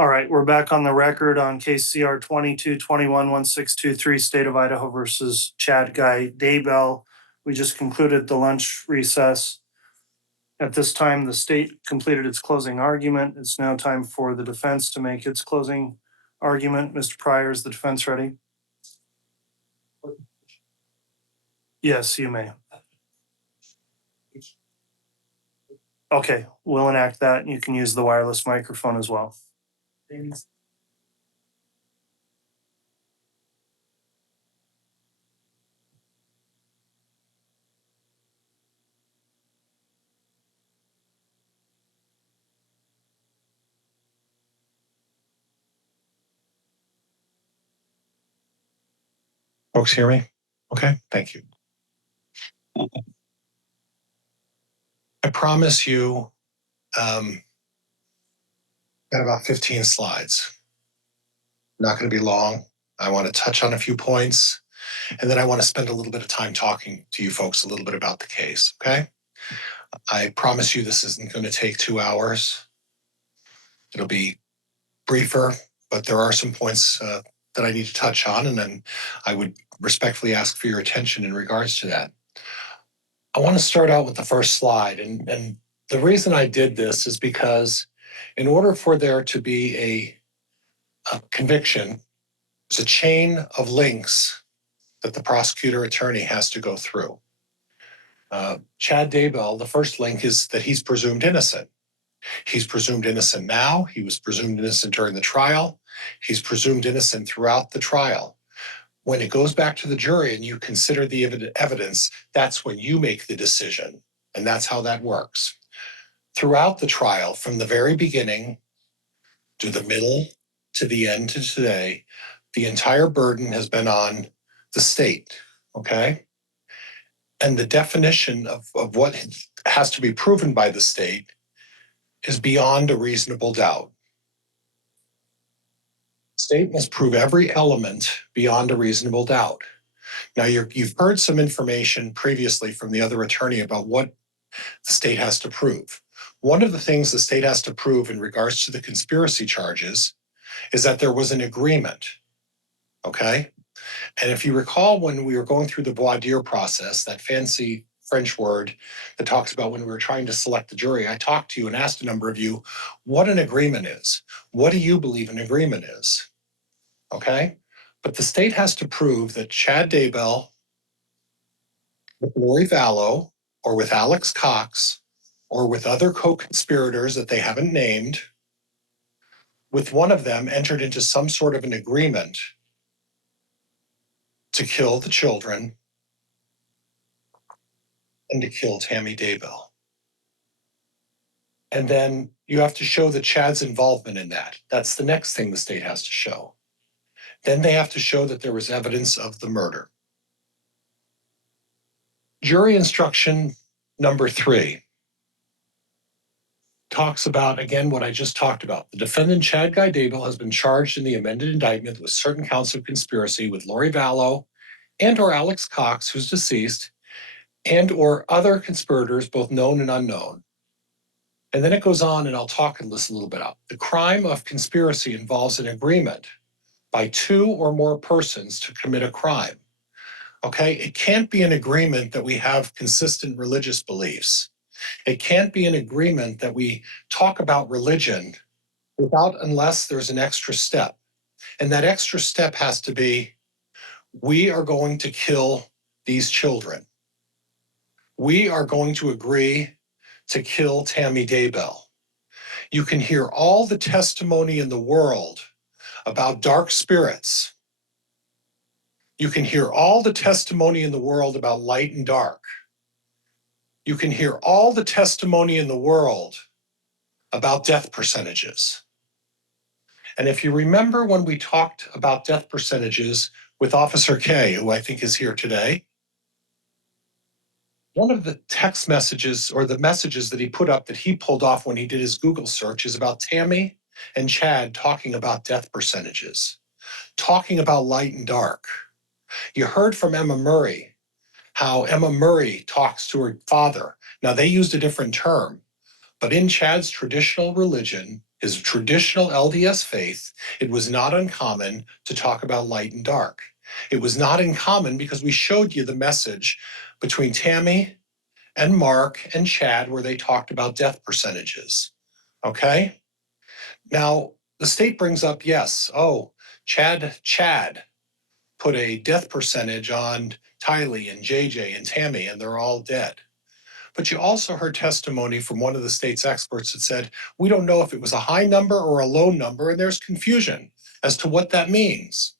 All right, we're back on the record on case CR 22211623, State of Idaho versus Chad Daybell. We just concluded the lunch recess. At this time, the state completed its closing argument. It's now time for the defense to make its closing argument. Mr. Pryor, is the defense ready? Yes, you may. Okay, we'll enact that. You can use the wireless microphone as well. Folks hear me? Okay, thank you. I promise you, got about 15 slides. Not going to be long. I want to touch on a few points, and then I want to spend a little bit of time talking to you folks a little bit about the case, okay? I promise you this isn't going to take 2 hours. It'll be briefer, but there are some points that I need to touch on, and then I would respectfully ask for your attention in regards to that. I want to start out with the first slide, and the reason I did this is because in order for there to be a conviction, there's a chain of links that the prosecutor attorney has to go through. Chad Daybell, the first link is that he's presumed innocent. He's presumed innocent now. He was presumed innocent during the trial. He's presumed innocent throughout the trial. When it goes back to the jury and you consider the evidence, that's when you make the decision. And that's how that works. Throughout the trial, from the very beginning to the middle to the end to today, the entire burden has been on the state, okay? And the definition of what has to be proven by the state is beyond a reasonable doubt. State must prove every element beyond a reasonable doubt. Now, you've heard some information previously from the other attorney about what the state has to prove. One of the things the state has to prove in regards to the conspiracy charges is that there was an agreement, okay? And if you recall when we were going through the voir dire process, that fancy French word that talks about when we were trying to select the jury, I talked to you and asked a number of you what an agreement is. What do you believe an agreement is? Okay? But the state has to prove that Chad Daybell, with Lori Vallow, or with Alex Cox, or with other co-conspirators that they haven't named, with one of them entered into some sort of an agreement to kill the children and to kill Tammy Daybell. And then you have to show that Chad's involvement in that. That's the next thing the state has to show. Then they have to show that there was evidence of the murder. Jury instruction number 3 talks about, again, what I just talked about. The defendant, Chad Daybell, has been charged in the amended indictment with certain counts of conspiracy with Lori Vallow and or Alex Cox, who's deceased, and or other conspirators, both known and unknown. And then it goes on, and I'll talk and list a little bit up. The crime of conspiracy involves an agreement by 2 or more persons to commit a crime. Okay, it can't be an agreement that we have consistent religious beliefs. It can't be an agreement that we talk about religion unless there's an extra step. And that extra step has to be, we are going to kill these children. We are going to agree to kill Tammy Daybell. You can hear all the testimony in the world about dark spirits. You can hear all the testimony in the world about light and dark. You can hear all the testimony in the world about death percentages. And if you remember when we talked about death percentages with Officer K, who I think is here today, one of the text messages or the messages that he put up that he pulled off when he did his Google search is about Tammy and Chad talking about death percentages, talking about light and dark. You heard from Emma Murray, how Emma Murray talks to her father. Now, they used a different term, but in Chad's traditional religion, his traditional LDS faith, it was not uncommon to talk about light and dark. It was not uncommon because we showed you the message between Tammy and Mark and Chad where they talked about death percentages. Okay? Now, the state brings up, yes, oh, Chad put a death percentage on Tylee and JJ and Tammy, and they're all dead. But you also heard testimony from one of the state's experts that said, we don't know if it was a high number or a low number, and there's confusion as to what that means.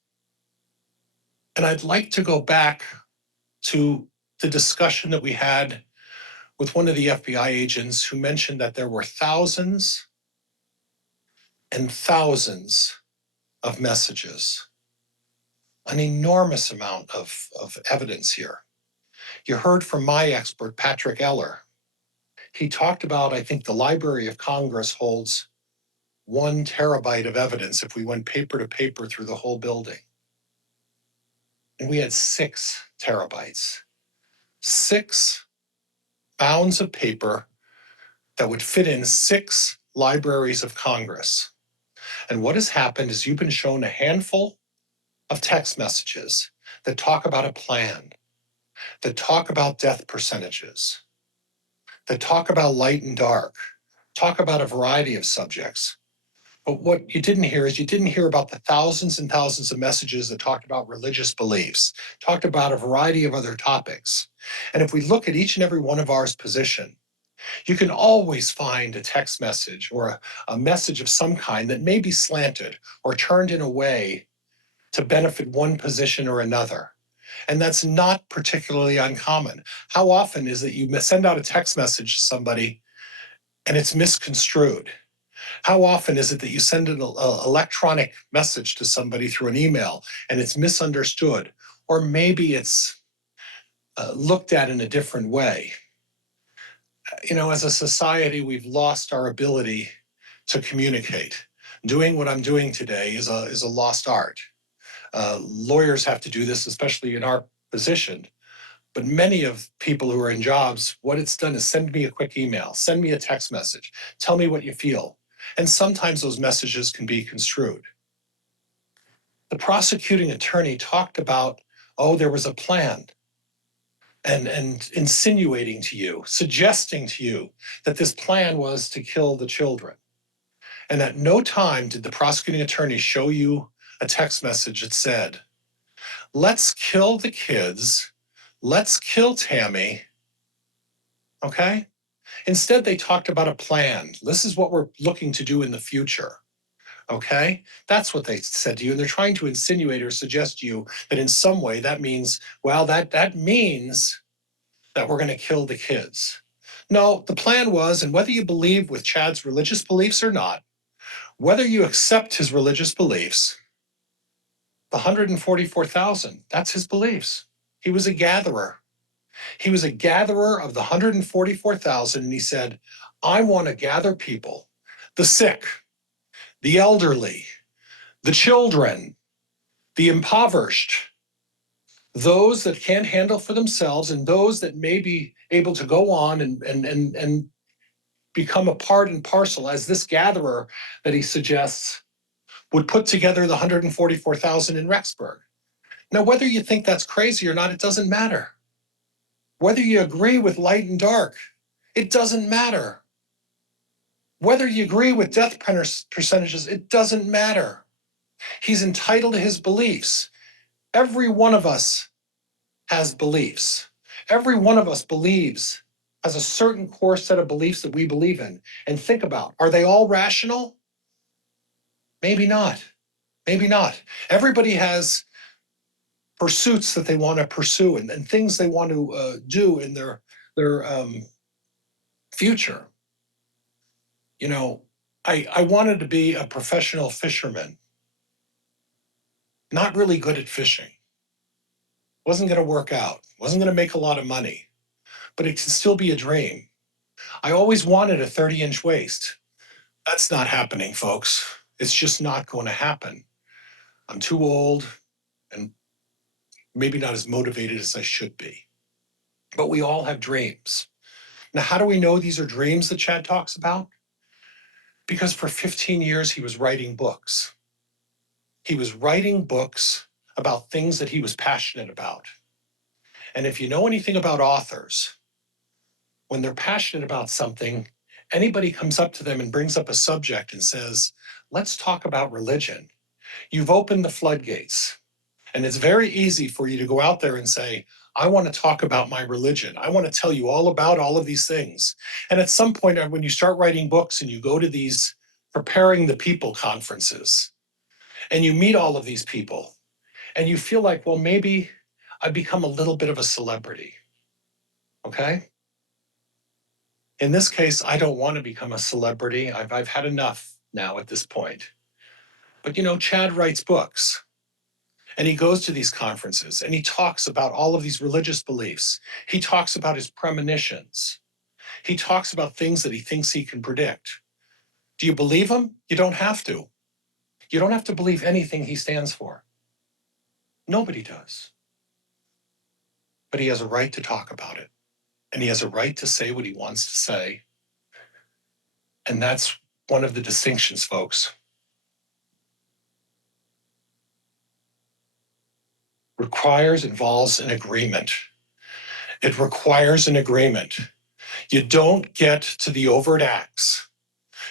And I'd like to go back to the discussion that we had with one of the FBI agents who mentioned that there were thousands and thousands of messages, an enormous amount of evidence here. You heard from my expert, Patrick Eller. He talked about, I think the Library of Congress holds 1 terabyte of evidence if we went paper to paper through the whole building. And we had 6 terabytes, 6 bounds of paper that would fit in 6 libraries of Congress. And what has happened is you've been shown a handful of text messages that talk about a plan, that talk about death percentages, that talk about light and dark, talk about a variety of subjects. But what you didn't hear is you didn't hear about the thousands and thousands of messages that talked about religious beliefs, talked about a variety of other topics. And if we look at each and every one of ours position, you can always find a text message or a message of some kind that may be slanted or turned in a way to benefit one position or another. And that's not particularly uncommon. How often is it you send out a text message to somebody and it's misconstrued? How often is it that you send an electronic message to somebody through an email and it's misunderstood? Or maybe it's looked at in a different way. You know, as a society, we've lost our ability to communicate. Doing what I'm doing today is a lost art. Lawyers have to do this, especially in our position. But many of people who are in jobs, what it's done is send me a quick email, send me a text message, tell me what you feel. And sometimes those messages can be construed. The prosecuting attorney talked about, oh, there was a plan, and insinuating to you, suggesting to you that this plan was to kill the children. And at no time did the prosecuting attorney show you a text message that said, let's kill the kids, let's kill Tammy, okay? Instead, they talked about a plan. This is what we're looking to do in the future. Okay? That's what they said to you. And they're trying to insinuate or suggest to you that in some way that means, well, that means that we're going to kill the kids. No, the plan was, and whether you believe with Chad's religious beliefs or not, whether you accept his religious beliefs, the 144,000, that's his beliefs. He was a gatherer. He was a gatherer of the 144,000, and he said, I want to gather people, the sick, the elderly, the children, the impoverished, those that can't handle for themselves, and those that may be able to go on and become a part and parcel as this gatherer that he suggests would put together the 144,000 in Rexburg. Now, whether you think that's crazy or not, it doesn't matter. Whether you agree with light and dark, it doesn't matter. Whether you agree with death percentages, it doesn't matter. He's entitled to his beliefs. Every one of us has beliefs. Every one of us believes, has a certain core set of beliefs that we believe in. And think about, are they all rational? Maybe not. Maybe not. Everybody has pursuits that they want to pursue and things they want to do in their future. You know, I wanted to be a professional fisherman. Not really good at fishing. Wasn't going to work out. Wasn't going to make a lot of money. But it can still be a dream. I always wanted a 30-inch waist. That's not happening, folks. It's just not going to happen. I'm too old and maybe not as motivated as I should be. But we all have dreams. Now, how do we know these are dreams that Chad talks about? Because for 15 years, he was writing books. He was writing books about things that he was passionate about. And if you know anything about authors, when they're passionate about something, anybody comes up to them and brings up a subject and says, let's talk about religion. You've opened the floodgates. And it's very easy for you to go out there and say, I want to talk about my religion. I want to tell you all about all of these things. And at some point, when you start writing books and you go to these preparing the people conferences and you meet all of these people and you feel like, well, maybe I've become a little bit of a celebrity. Okay. In this case, I don't want to become a celebrity. I've had enough now at this point. But Chad writes books. And he goes to these conferences and he talks about all of these religious beliefs. He talks about his premonitions. He talks about things that he thinks he can predict. Do you believe him? You don't have to. You don't have to believe anything he stands for. Nobody does. But he has a right to talk about it. And he has a right to say what he wants to say. And that's one of the distinctions, folks. Involves an agreement. It requires an agreement. You don't get to the overt acts.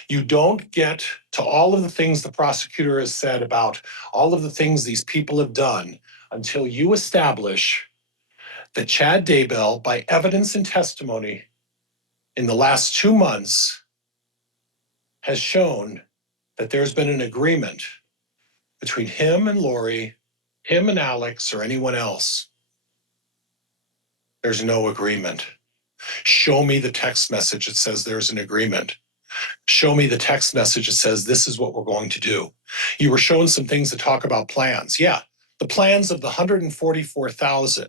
You don't get to all of the things the prosecutor has said about all of the things these people have done until you establish that Chad Daybell, by evidence and testimony in the last 2 months, has shown that there's been an agreement between him and Lori, him and Alex, or anyone else. There's no agreement. Show me the text message that says there's an agreement. Show me the text message that says this is what we're going to do. You were shown some things that talk about plans. Yeah, the plans of the 144,000.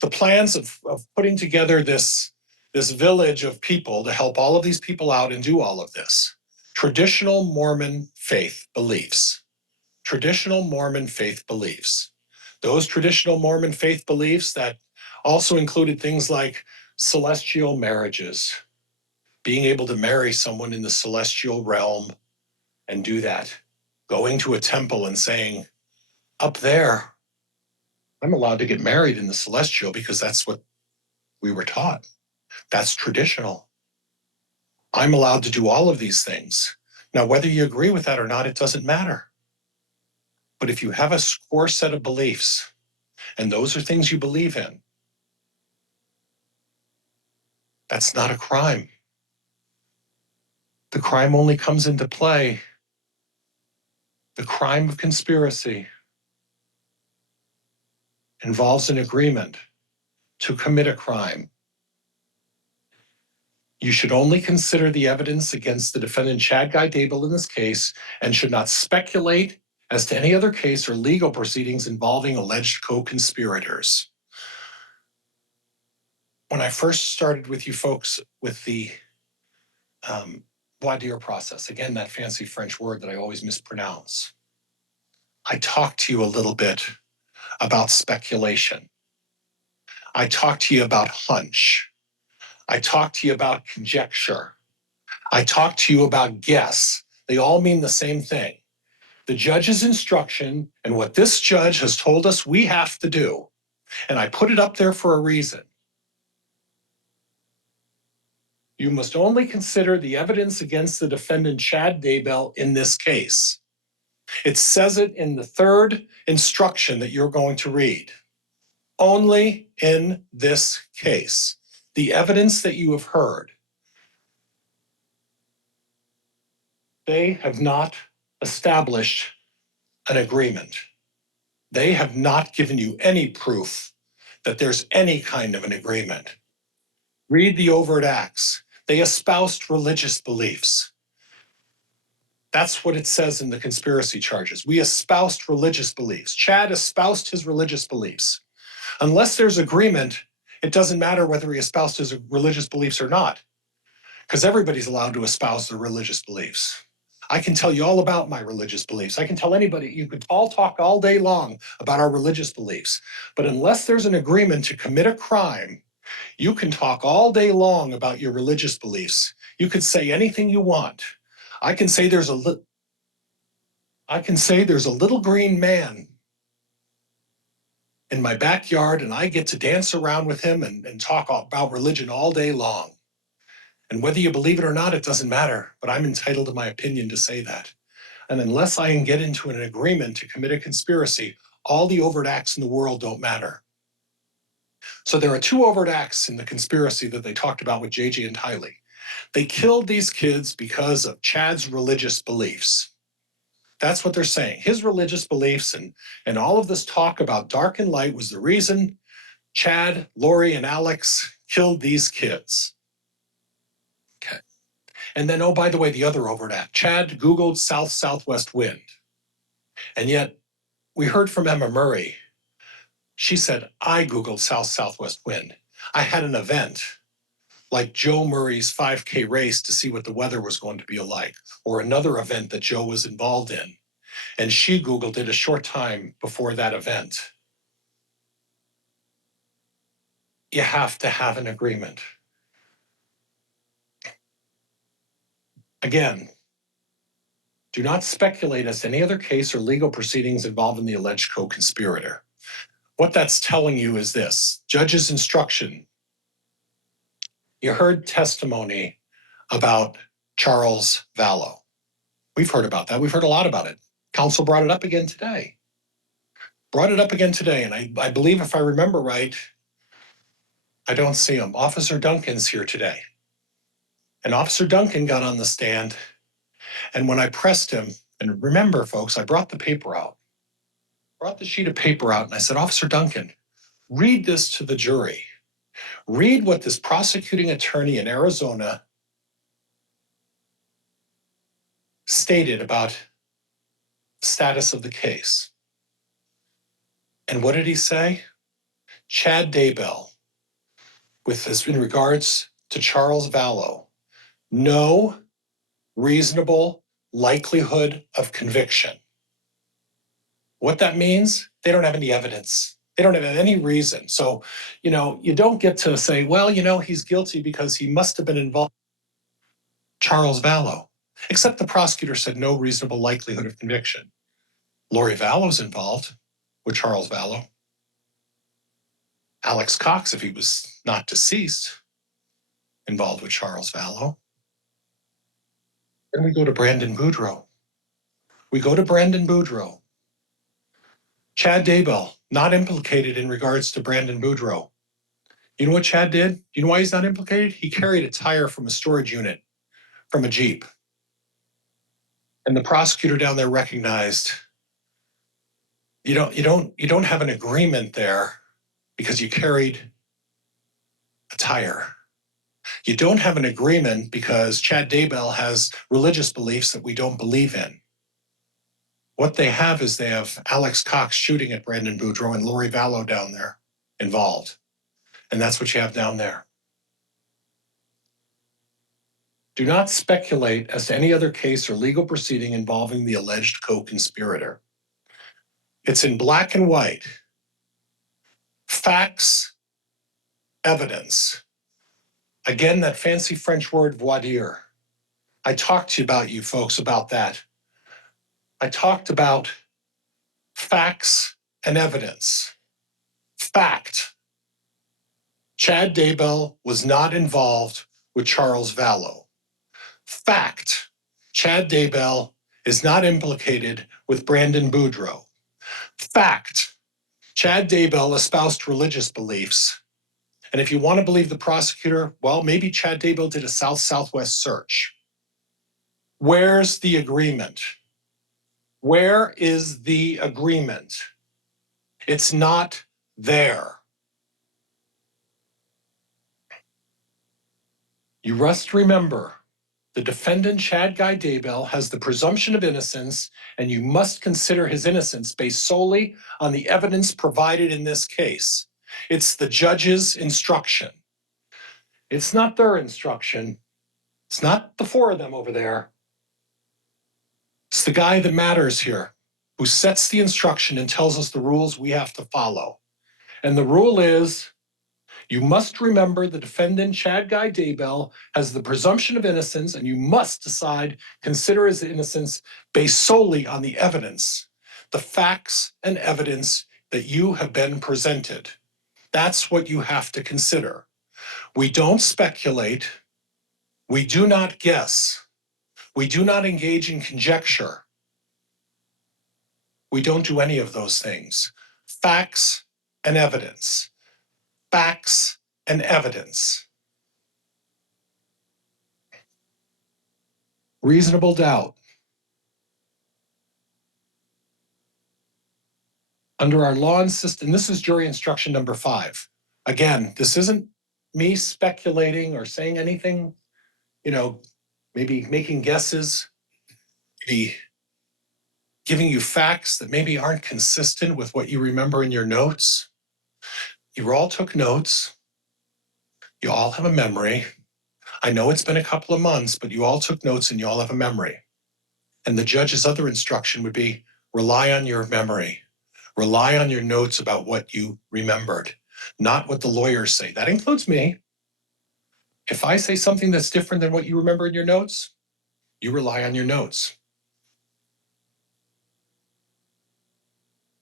The plans of putting together this village of people to help all of these people out and do all of this. Traditional Mormon faith beliefs. Traditional Mormon faith beliefs. Those traditional Mormon faith beliefs that also included things like celestial marriages, being able to marry someone in the celestial realm and do that. Going to a temple and saying, up there, I'm allowed to get married in the celestial because that's what we were taught. That's traditional. I'm allowed to do all of these things. Now, whether you agree with that or not, it doesn't matter. But if you have a core set of beliefs, and those are things you believe in, that's not a crime. The crime only comes into play. The crime of conspiracy involves an agreement to commit a crime. You should only consider the evidence against the defendant Chad Guy Daybell in this case and should not speculate as to any other case or legal proceedings involving alleged co-conspirators. When I first started with you folks with the voir dire process, again, that fancy French word that I always mispronounce, I talked to you a little bit about speculation. I talked to you about hunch. I talked to you about conjecture. I talked to you about guess. They all mean the same thing. The judge's instruction and what this judge has told us we have to do, and I put it up there for a reason. You must only consider the evidence against the defendant Chad Daybell in this case. It says it in the third instruction that you're going to read. Only in this case, the evidence that you have heard, they have not established an agreement. They have not given you any proof that there's any kind of an agreement. Read the overt acts. They espoused religious beliefs. That's what it says in the conspiracy charges. We espoused religious beliefs. Chad espoused his religious beliefs. Unless there's agreement, it doesn't matter whether he espoused his religious beliefs or not, because everybody's allowed to espouse their religious beliefs. I can tell you all about my religious beliefs. I can tell anybody, you could all talk all day long about our religious beliefs. But unless there's an agreement to commit a crime, You can talk all day long about your religious beliefs. You could say anything you want. I can say there's a little green man in my backyard, and I get to dance around with him and talk about religion all day long. And whether you believe it or not, it doesn't matter, but I'm entitled to my opinion to say that. And unless I can get into an agreement to commit a conspiracy, all the overt acts in the world don't matter. So there are two overt acts in the conspiracy that they talked about with JJ and Tylee. They killed these kids because of Chad's religious beliefs. That's what they're saying. His religious beliefs and all of this talk about dark and light was the reason Chad, Lori, and Alex killed these kids. Okay. And then, oh, by the way, the other overt act. Chad Googled south-southwest wind. And yet we heard from Emma Murray. She said, I Googled south-southwest wind. I had an event like Joe Murray's 5K race to see what the weather was going to be like, or another event that Joe was involved in. And she Googled it a short time before that event. You have to have an agreement. Again, do not speculate as to any other case or legal proceedings involving the alleged co-conspirator. What that's telling you is this: judge's instruction. You heard testimony about Charles Vallow. We've heard about that. We've heard a lot about it. Counsel brought it up again today. And I believe, if I remember right, I don't see him. Officer Duncan's here today. And Officer Duncan got on the stand, and when I pressed him, and remember, folks, I brought the paper out, brought the sheet of paper out, and I said, Officer Duncan, read this to the jury. Read what this prosecuting attorney in Arizona stated about the status of the case. And what did he say? Chad Daybell, with this in regards to Charles Vallow, no reasonable likelihood of conviction. What that means, they don't have any evidence. They don't have any reason. So, you don't get to say, well, he's guilty because he must have been involved. Charles Vallow, except the prosecutor said no reasonable likelihood of conviction. Lori Vallow's involved with Charles Vallow. Alex Cox, if he was not deceased, involved with Charles Vallow. Then we go to Brandon Boudreaux. Chad Daybell, not implicated in regards to Brandon Boudreaux. You know what Chad did? You know why he's not implicated? He carried a tire from a storage unit from a Jeep. And the prosecutor down there recognized you don't have an agreement there because you carried a tire. You don't have an agreement because Chad Daybell has religious beliefs that we don't believe in. What they have is they have Alex Cox shooting at Brandon Boudreaux and Lori Vallow down there involved. And that's what you have down there. Do not speculate as to any other case or legal proceeding involving the alleged co-conspirator. It's in black and white. Facts, evidence. Again, that fancy French word, voir dire. I talked to you folks about that. I talked about facts and evidence. Fact. Chad Daybell was not involved with Charles Vallow. Fact. Chad Daybell is not implicated with Brandon Boudreaux. Fact. Chad Daybell espoused religious beliefs. And if you want to believe the prosecutor, well, maybe Chad Daybell did a south-southwest search. Where's the agreement? Where is the agreement? It's not there. You must remember, the defendant, Chad Guy Daybell, has the presumption of innocence, and you must consider his innocence based solely on the evidence provided in this case. It's the judge's instruction. It's not their instruction. It's not the four of them over there. It's the guy that matters here, who sets the instruction and tells us the rules we have to follow. And the rule is, You must remember the defendant, Chad Daybell, has the presumption of innocence, and you must consider his innocence based solely on the evidence, the facts and evidence that you have been presented. That's what you have to consider. We don't speculate. We do not guess. We do not engage in conjecture. We don't do any of those things. Facts and evidence. Facts and evidence. Reasonable doubt. Under our law and system, this is jury instruction number 5. Again, this isn't me speculating or saying anything, maybe making guesses, maybe giving you facts that maybe aren't consistent with what you remember in your notes. You all took notes. You all have a memory. I know it's been a couple of months, but you all took notes and you all have a memory. And the judge's other instruction would be rely on your memory. Rely on your notes about what you remembered, not what the lawyers say. That includes me. If I say something that's different than what you remember in your notes, you rely on your notes.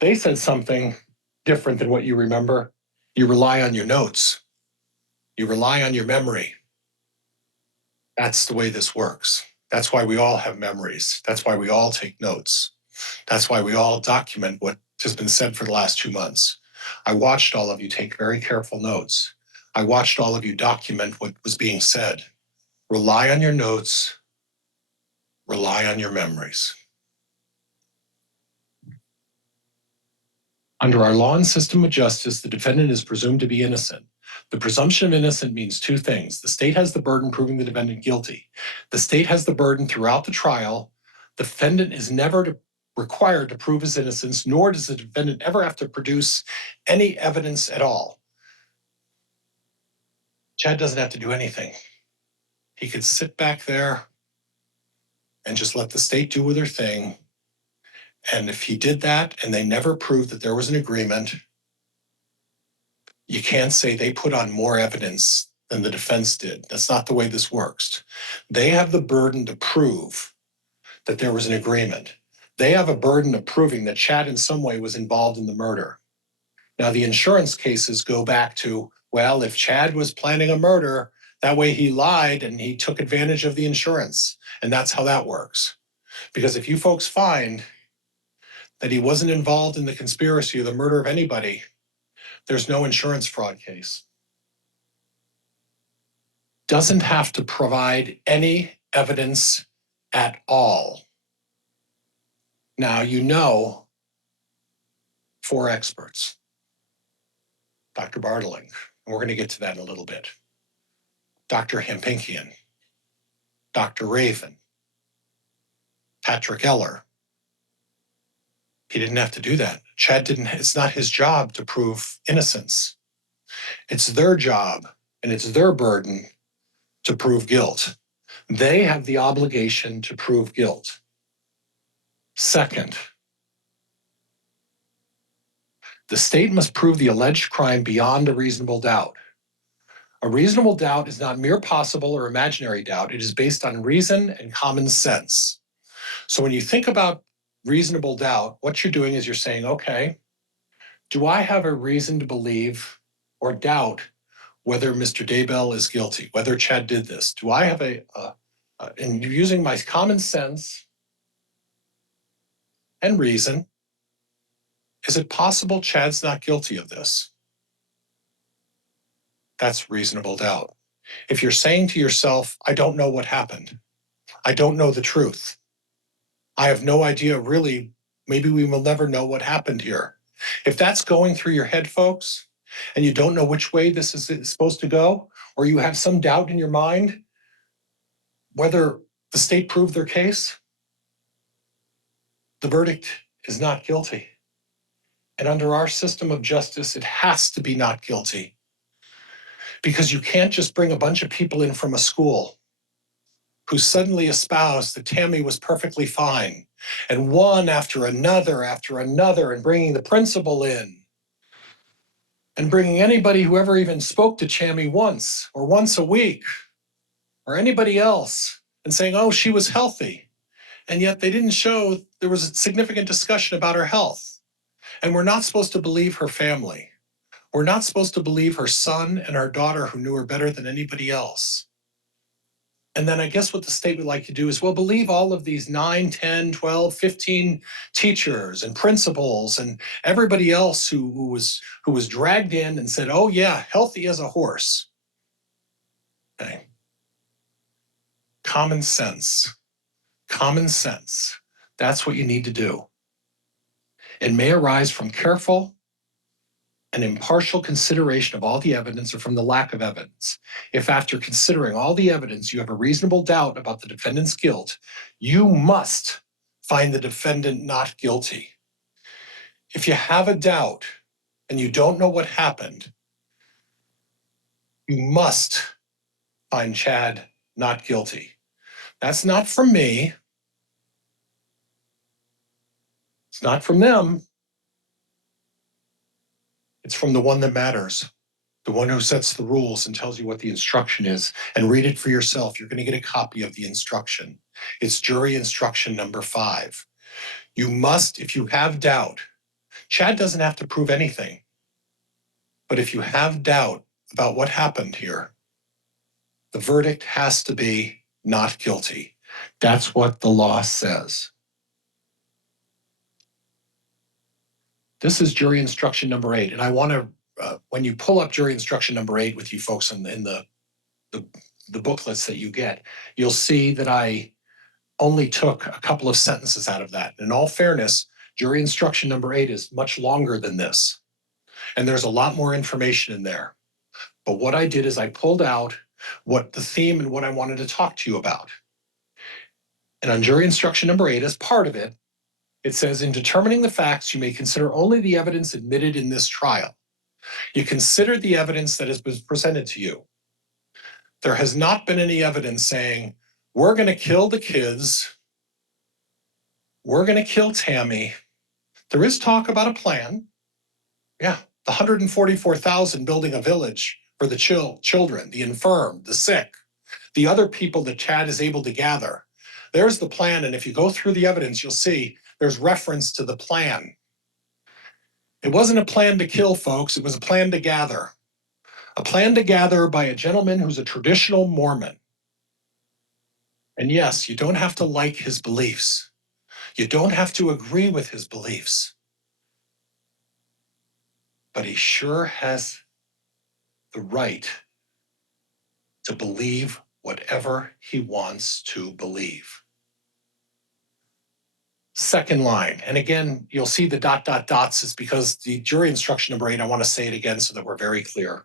They said something different than what you remember, you rely on your notes. You rely on your memory. That's the way this works. That's why we all have memories. That's why we all take notes. That's why we all document what has been said for the last 2 months. I watched all of you take very careful notes. I watched all of you document what was being said. Rely on your notes. Rely on your memories. Under our law and system of justice, the defendant is presumed to be innocent. The presumption of innocence means 2 things. The state has the burden proving the defendant guilty. The state has the burden throughout the trial. The defendant is never required to prove his innocence, nor does the defendant ever have to produce any evidence at all. Chad doesn't have to do anything. He could sit back there and just let the state do their thing. And if he did that and they never proved that there was an agreement, you can't say they put on more evidence than the defense did. That's not the way this works. They have the burden to prove that there was an agreement. They have a burden of proving that Chad in some way was involved in the murder. Now, the insurance cases go back to, well, if Chad was planning a murder, that way he lied and he took advantage of the insurance. And that's how that works. Because if you folks find that he wasn't involved in the conspiracy or the murder of anybody, there's no insurance fraud case. Doesn't have to provide any evidence at all. Now, 4 experts. Dr. Bartling, and we're going to get to that in a little bit. Dr. Hampinkian, Dr. Raven, Patrick Eller. He didn't have to do that. Chad didn't, it's not his job to prove innocence. It's their job and it's their burden to prove guilt. They have the obligation to prove guilt. Second, the state must prove the alleged crime beyond a reasonable doubt. A reasonable doubt is not mere possible or imaginary doubt. It is based on reason and common sense. So when you think about reasonable doubt, what you're doing is you're saying, okay, do I have a reason to believe or doubt whether Mr. Daybell is guilty, whether Chad did this? Do I have and using my common sense and reason, is it possible Chad's not guilty of this? That's reasonable doubt. If you're saying to yourself, I don't know what happened. I don't know the truth. I have no idea really, maybe we will never know what happened here. If that's going through your head, folks, and you don't know which way this is supposed to go, or you have some doubt in your mind whether the state proved their case, the verdict is not guilty. And under our system of justice, it has to be not guilty. Because you can't just bring a bunch of people in from a school who suddenly espoused that Tammy was perfectly fine, and one after another, and bringing the principal in. and bringing anybody who ever even spoke to Chammy once or once a week or anybody else and saying, oh, she was healthy. And yet they didn't show there was a significant discussion about her health. And we're not supposed to believe her family. We're not supposed to believe her son and her daughter who knew her better than anybody else. And then I guess what the state would like to do is, well, believe all of these 9, 10, 12, 15 teachers and principals and everybody else who was dragged in and said, oh yeah, healthy as a horse. Okay. Common sense. Common sense. That's what you need to do. It may arise from careful and impartial consideration of all the evidence or from the lack of evidence. If after considering all the evidence you have a reasonable doubt about the defendant's guilt, you must find the defendant not guilty. If you have a doubt and you don't know what happened, you must find Chad not guilty. That's not from me. It's not from them. It's from the one that matters, the one who sets the rules and tells you what the instruction is, and read it for yourself. You're going to get a copy of the instruction. It's jury instruction number 5. You must, if you have doubt, Chad doesn't have to prove anything, but if you have doubt about what happened here, the verdict has to be not guilty. That's what the law says. This is jury instruction number 8, and I want to, when you pull up jury instruction number 8 with you folks in the booklets that you get, you'll see that I only took a couple of sentences out of that. In all fairness, jury instruction number 8 is much longer than this, and there's a lot more information in there. But what I did is I pulled out what the theme and what I wanted to talk to you about. And on jury instruction number 8, as part of it, it says, in determining the facts, you may consider only the evidence admitted in this trial. You consider the evidence that has been presented to you. There has not been any evidence saying, we're going to kill the kids, we're going to kill Tammy. There is talk about a plan. Yeah, the 144,000 building a village for the children, the infirm, the sick, the other people that Chad is able to gather. There's the plan, and if you go through the evidence, you'll see there's reference to the plan. It wasn't a plan to kill, folks. It was a plan to gather. A plan to gather by a gentleman who's a traditional Mormon. And yes, you don't have to like his beliefs. You don't have to agree with his beliefs. But he sure has the right to believe whatever he wants to believe. Second line, and again, you'll see the ... dots is because the jury instruction number 8, I want to say it again so that we're very clear.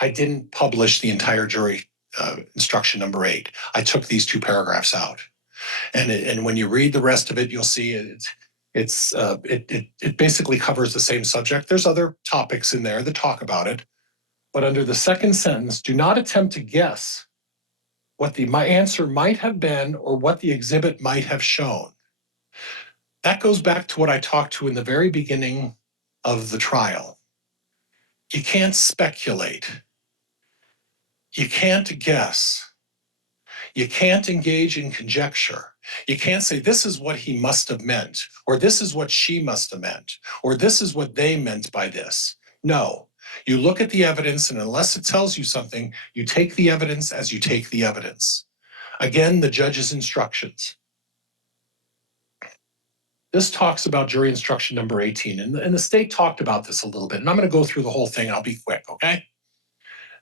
I didn't publish the entire jury instruction number 8. I took these 2 paragraphs out. And when you read the rest of it, you'll see it basically covers the same subject. There's other topics in there that talk about it. But under the second sentence, do not attempt to guess what my answer might have been or what the exhibit might have shown. That goes back to what I talked to in the very beginning of the trial. You can't speculate. You can't guess. You can't engage in conjecture. You can't say, this is what he must have meant, or this is what she must have meant, or this is what they meant by this. No, you look at the evidence, and unless it tells you something, you take the evidence as you take the evidence. Again, the judge's instructions. This talks about jury instruction number 18, and the state talked about this a little bit, and I'm going to go through the whole thing, and I'll be quick, okay?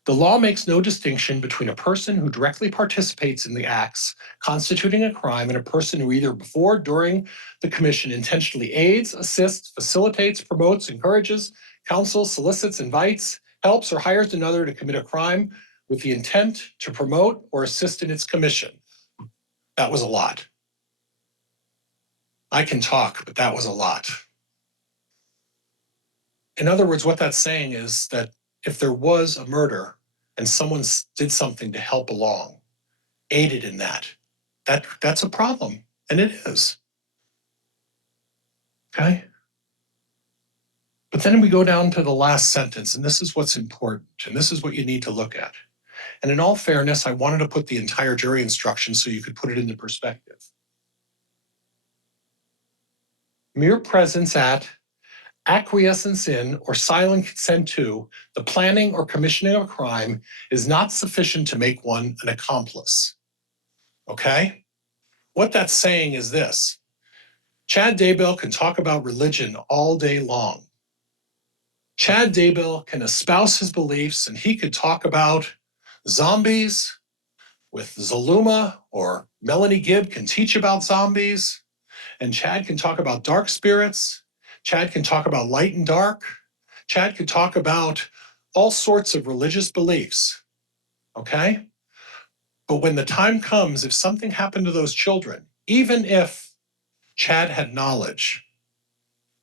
The law makes no distinction between a person who directly participates in the acts constituting a crime and a person who either before or during the commission intentionally aids, assists, facilitates, promotes, encourages, counsels, solicits, invites, helps, or hires another to commit a crime with the intent to promote or assist in its commission. That was a lot. I can talk, but that was a lot. In other words, what that's saying is that if there was a murder and someone did something to help along, aided in that's a problem, and it is. Okay? But But then we go down to the last sentence, and this is what's important, and this is what you need to look at. And in all fairness, I wanted to put the entire jury instruction so you could put it into perspective. Mere presence at, acquiescence in, or silent consent to the planning or commissioning of a crime is not sufficient to make one an accomplice. Okay? What that's saying is this. Chad Daybell can talk about religion all day long. Chad Daybell can espouse his beliefs, and he could talk about zombies with Zaluma, or Melanie Gibb can teach about zombies, and Chad can talk about dark spirits. Chad can talk about light and dark. Chad can talk about all sorts of religious beliefs, okay? But when the time comes, if something happened to those children, even if Chad had knowledge,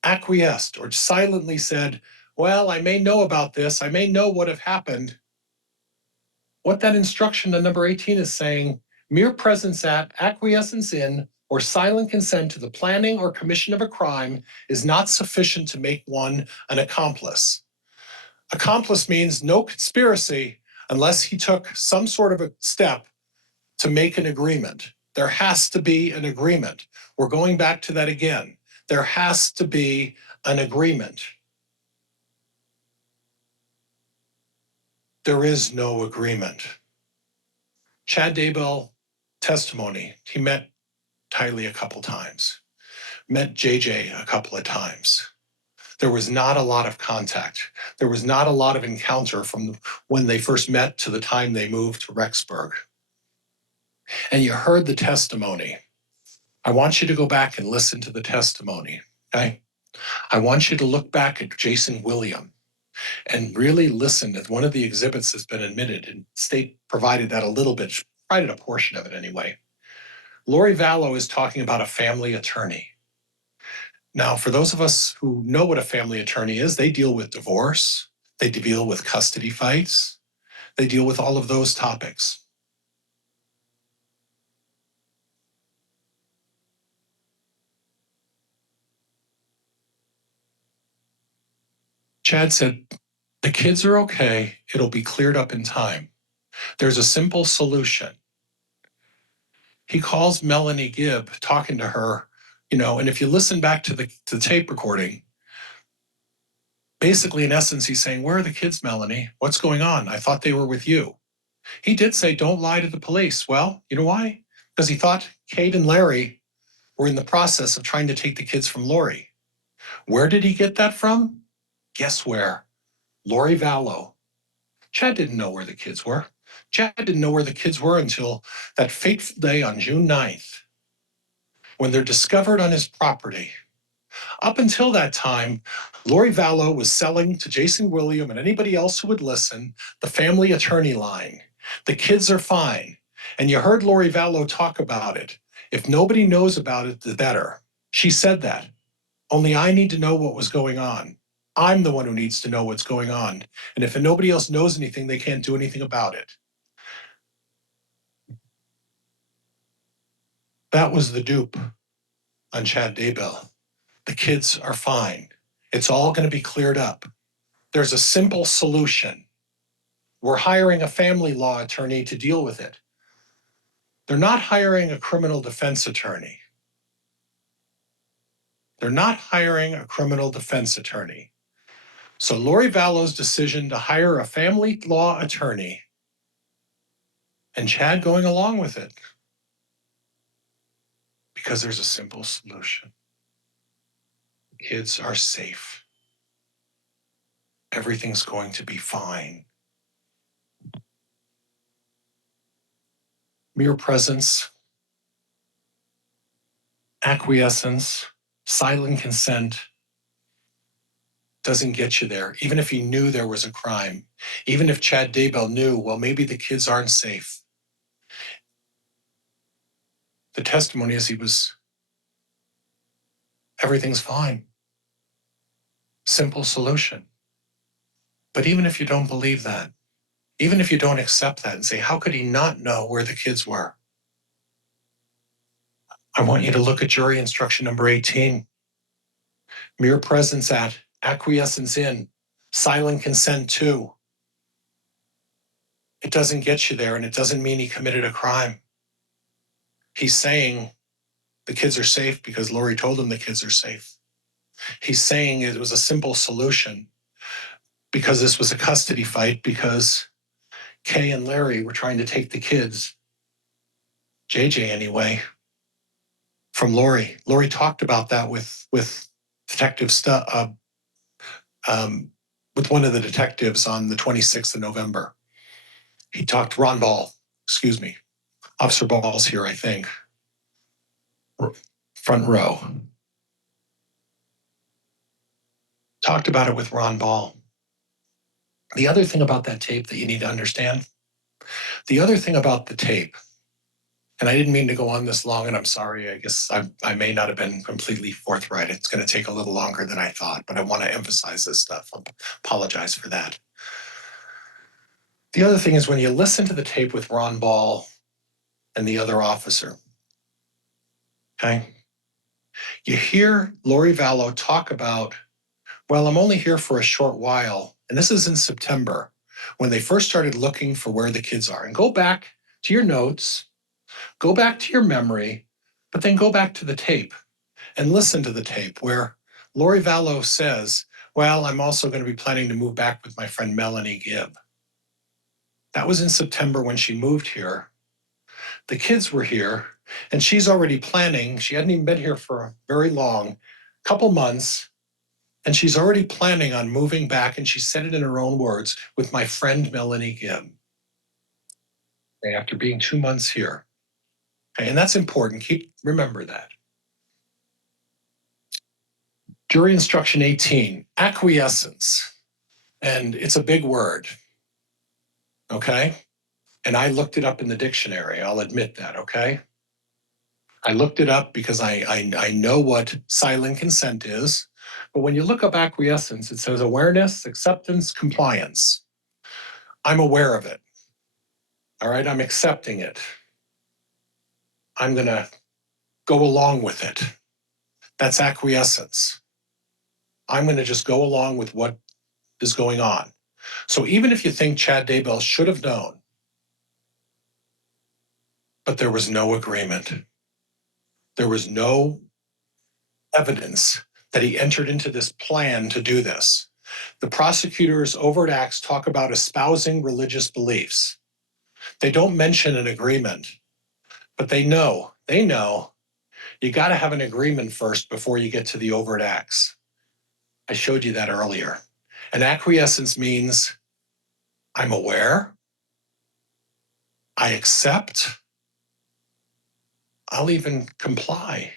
acquiesced, or silently said, well, I may know about this, I may know what have happened, what that instruction on number 18 is saying, mere presence at, acquiescence in, or silent consent to the planning or commission of a crime is not sufficient to make one an accomplice. Accomplice means no conspiracy unless he took some sort of a step to make an agreement. There has to be an agreement. We're going back to that again. There has to be an agreement. There is no agreement. Chad Daybell testimony, he met Tylee a couple times, met JJ a couple of times. There was not a lot of contact. There was not a lot of encounter from when they first met to the time they moved to Rexburg. And you heard the testimony. I want you to go back and listen to the testimony, okay? I want you to look back at Jason William and really listen at one of the exhibits that's been admitted, and state provided that a little bit, provided a portion of it anyway. Lori Vallow is talking about a family attorney. Now, for those of us who know what a family attorney is, they deal with divorce, they deal with custody fights, they deal with all of those topics. Chad said, the kids are okay, it'll be cleared up in time. There's a simple solution. He calls Melanie Gibb, talking to her, and if you listen back to the tape recording, basically, in essence, he's saying, where are the kids, Melanie? What's going on? I thought they were with you. He did say, don't lie to the police. Well, you know why? Because he thought Kate and Larry were in the process of trying to take the kids from Lori. Where did he get that from? Guess where? Lori Vallow. Chad didn't know where the kids were. Chad didn't know where the kids were until that fateful day on June 9th, when they're discovered on his property. Up until that time, Lori Vallow was selling to Jason William and anybody else who would listen the family attorney line. The kids are fine. And you heard Lori Vallow talk about it. If nobody knows about it, the better. She said that. Only I need to know what was going on. I'm the one who needs to know what's going on. And if nobody else knows anything, they can't do anything about it. That was the dupe on Chad Daybell. The kids are fine. It's all going to be cleared up. There's a simple solution. We're hiring a family law attorney to deal with it. They're not hiring a criminal defense attorney. They're not hiring a criminal defense attorney. So Lori Vallow's decision to hire a family law attorney and Chad going along with it because there's a simple solution. Kids are safe. Everything's going to be fine. Mere presence, acquiescence, silent consent doesn't get you there. Even if he knew there was a crime, even if Chad Daybell knew, well, maybe the kids aren't safe. The testimony is everything's fine. Simple solution. But even if you don't believe that, even if you don't accept that and say, how could he not know where the kids were? I want you to look at jury instruction number 18. Mere presence at, acquiescence in, silent consent to. It doesn't get you there, and it doesn't mean he committed a crime. He's saying the kids are safe because Lori told him the kids are safe. He's saying it was a simple solution because this was a custody fight, because Kay and Larry were trying to take the kids, JJ anyway, from Lori. Lori talked about that with Detective with one of the detectives on the 26th of November. He talked to Ron Ball, excuse me. Officer Ball's here, I think. Front row. Talked about it with Ron Ball. The other thing about that tape that you need to understand, the other thing about the tape, and I didn't mean to go on this long, and I'm sorry, I guess I may not have been completely forthright. It's going to take a little longer than I thought, but I want to emphasize this stuff. I apologize for that. The other thing is when you listen to the tape with Ron Ball and the other officer, okay, you hear Lori Vallow talk about, well, I'm only here for a short while. And this is in September when they first started looking for where the kids are. And go back to your notes, go back to your memory, but then go back to the tape and listen to the tape where Lori Vallow says, well, I'm also going to be planning to move back with my friend Melanie Gibb. That was in September when she moved here. The kids were here, and she's already planning. She hadn't even been here for very long, couple months, and she's already planning on moving back, and she said it in her own words, with my friend Melanie Gibb. Okay, after being 2 months here. Okay, and that's important. Remember that. Jury instruction 18, acquiescence. And it's a big word. Okay? And I looked it up in the dictionary. I'll admit that, okay? I looked it up because I know what silent consent is. But when you look up acquiescence, it says awareness, acceptance, compliance. I'm aware of it. All right, I'm accepting it. I'm going to go along with it. That's acquiescence. I'm going to just go along with what is going on. So even if you think Chad Daybell should have known, but there was no agreement, there was no evidence that he entered into this plan to do this. The prosecutor's overt acts talk about espousing religious beliefs. They don't mention an agreement, but they know you got to have an agreement first before you get to the overt acts. I showed you that earlier. And acquiescence means I'm aware, I accept, I'll even comply.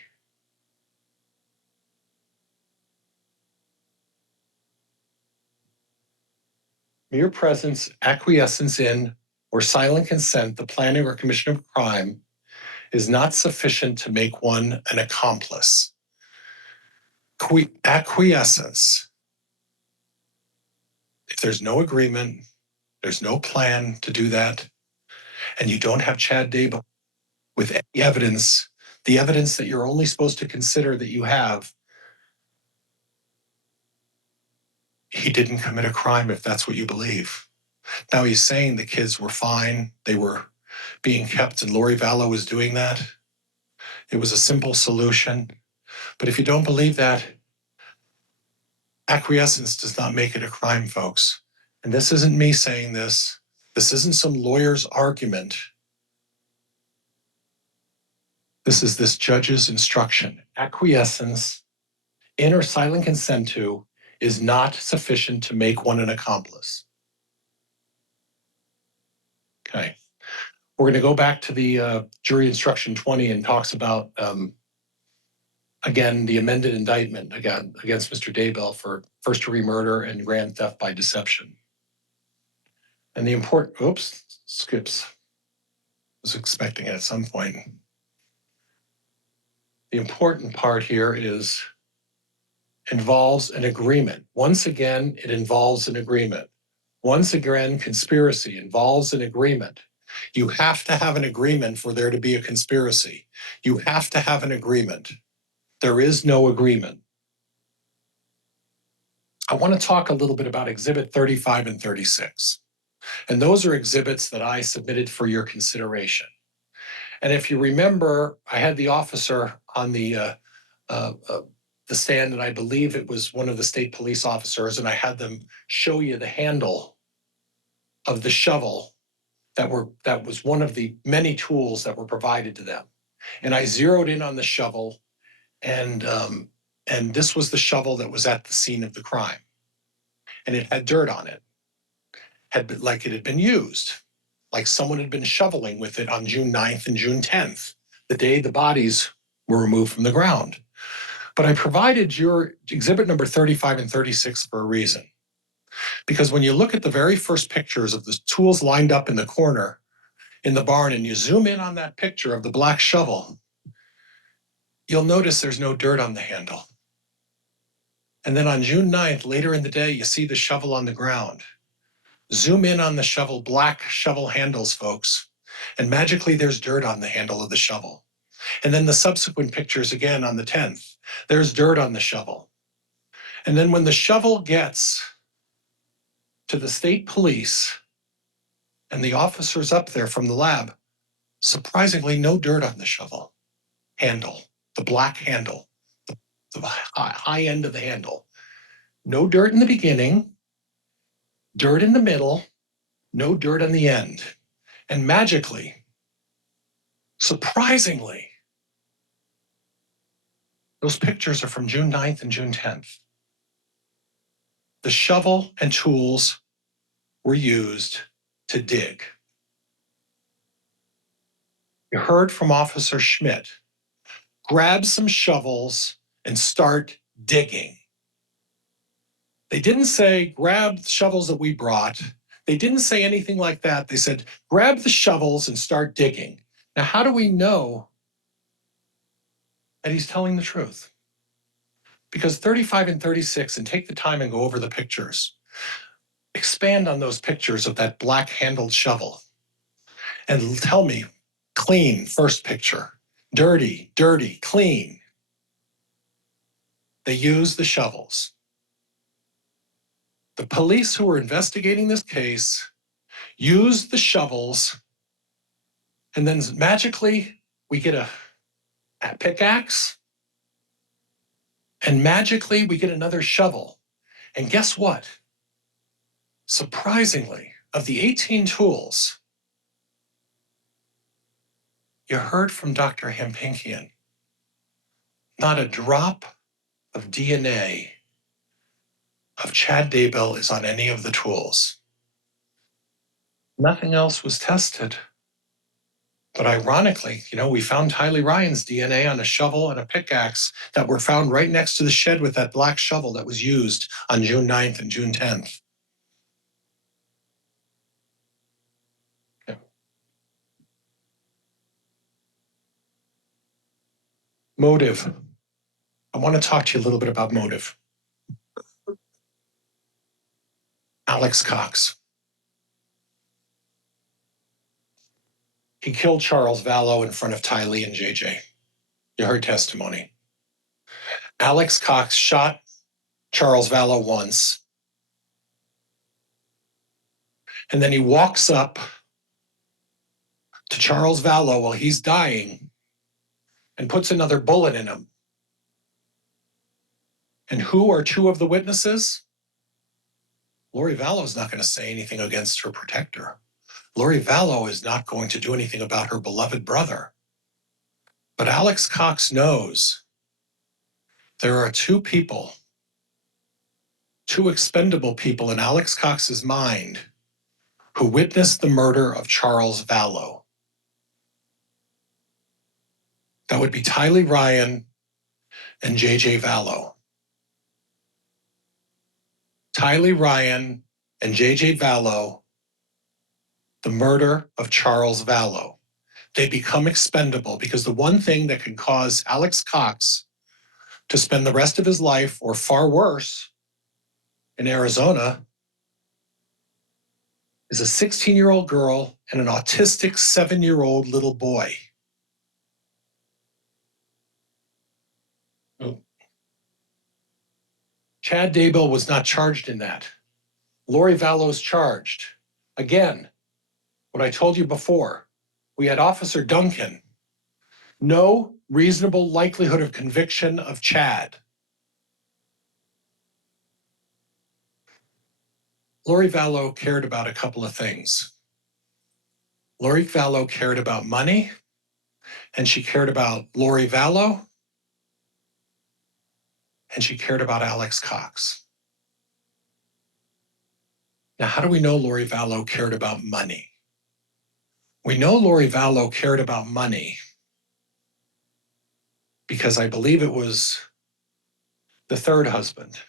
Mere presence, acquiescence in, or silent consent, the planning or commission of a crime, is not sufficient to make one an accomplice. Acquiescence. If there's no agreement, there's no plan to do that, and you don't have Chad Daybell with any evidence, the evidence that you're only supposed to consider that you have, he didn't commit a crime if that's what you believe. Now he's saying the kids were fine, they were being kept, and Lori Vallow was doing that. It was a simple solution. But if you don't believe that, acquiescence does not make it a crime, folks. And this isn't me saying this. This isn't some lawyer's argument. This is this judge's instruction. Acquiescence, in or silent consent to, is not sufficient to make one an accomplice. Okay. We're going to go back to the jury instruction 20 and talks about, again, the amended indictment against Mr. Daybell for first-degree murder and grand theft by deception. And the important, skips. Was expecting it at some point. The important part here involves an agreement. Once again, it involves an agreement. Once again, conspiracy involves an agreement. You have to have an agreement for there to be a conspiracy. You have to have an agreement. There is no agreement. I want to talk a little bit about Exhibit 35 and 36. And those are exhibits that I submitted for your consideration. And if you remember, I had the officer on the stand, and I believe it was one of the state police officers, and I had them show you the handle of the shovel that was one of the many tools that were provided to them. And I zeroed in on the shovel, and this was the shovel that was at the scene of the crime, and it had dirt on it, like it had been used, like someone had been shoveling with it on June 9th and June 10th, the day the bodies were removed from the ground. But I provided your exhibit number 35 and 36 for a reason. Because when you look at the very first pictures of the tools lined up in the corner in the barn, and you zoom in on that picture of the black shovel, you'll notice there's no dirt on the handle. And then on June 9th, later in the day, you see the shovel on the ground. Zoom in on the shovel, black shovel handles, folks, and magically there's dirt on the handle of the shovel. And then the subsequent pictures again on the 10th, there's dirt on the shovel. And then when the shovel gets to the state police and the officers up there from the lab, surprisingly, no dirt on the shovel handle, the black handle, the high end of the handle. No dirt in the beginning, dirt in the middle, no dirt on the end. And magically, surprisingly, those pictures are from June 9th and June 10th. The shovel and tools were used to dig. You heard from Officer Schmidt, grab some shovels and start digging. They didn't say, grab the shovels that we brought. They didn't say anything like that. They said, grab the shovels and start digging. Now, how do we know that he's telling the truth? Because 35 and 36, and take the time and go over the pictures, expand on those pictures of that black handled shovel and tell me, clean, first picture, dirty, dirty, clean. They used the shovels. The police who were investigating this case used the shovels, and then magically we get a pickaxe, and magically we get another shovel. And guess what? Surprisingly, of the 18 tools, you heard from Dr. Hempinkian, not a drop of DNA of Chad Daybell is on any of the tools. Nothing else was tested. But ironically, we found Tylee Ryan's DNA on a shovel and a pickaxe that were found right next to the shed with that black shovel that was used on June 9th and June 10th. Okay. Motive. I want to talk to you a little bit about motive. Alex Cox. He killed Charles Vallow in front of Tylee and JJ. You heard testimony. Alex Cox shot Charles Vallow once, and then he walks up to Charles Vallow while he's dying and puts another bullet in him. And who are two of the witnesses? Lori Vallow's not going to say anything against her protector. Lori Vallow is not going to do anything about her beloved brother. But Alex Cox knows there are two people, two expendable people in Alex Cox's mind who witnessed the murder of Charles Vallow. That would be Tylee Ryan and JJ Vallow. Tylee Ryan and JJ Vallow, the murder of Charles Vallow. They become expendable because the one thing that can cause Alex Cox to spend the rest of his life, or far worse, in Arizona is a 16-year-old girl and an autistic 7-year-old little boy. Chad Daybell was not charged in that. Lori Vallow's charged. Again, what I told you before, we had Officer Duncan. No reasonable likelihood of conviction of Chad. Lori Vallow cared about a couple of things. Lori Vallow cared about money, and she cared about Lori Vallow, and she cared about Alex Cox. Now, how do we know Lori Vallow cared about money? We know Lori Vallow cared about money because I believe it was the third husband,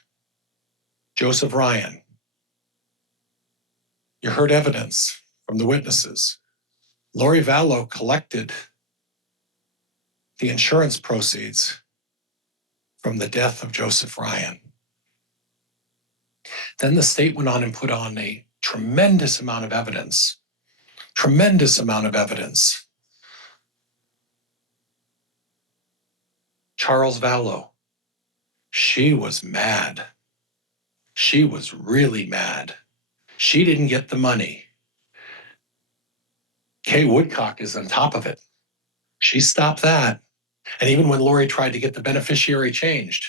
Joseph Ryan. You heard evidence from the witnesses. Lori Vallow collected the insurance proceeds from the death of Joseph Ryan. Then the state went on and put on a tremendous amount of evidence. Charles Vallow, she was mad. She was really mad. She didn't get the money. Kay Woodcock is on top of it. She stopped that. And even when Lori tried to get the beneficiary changed,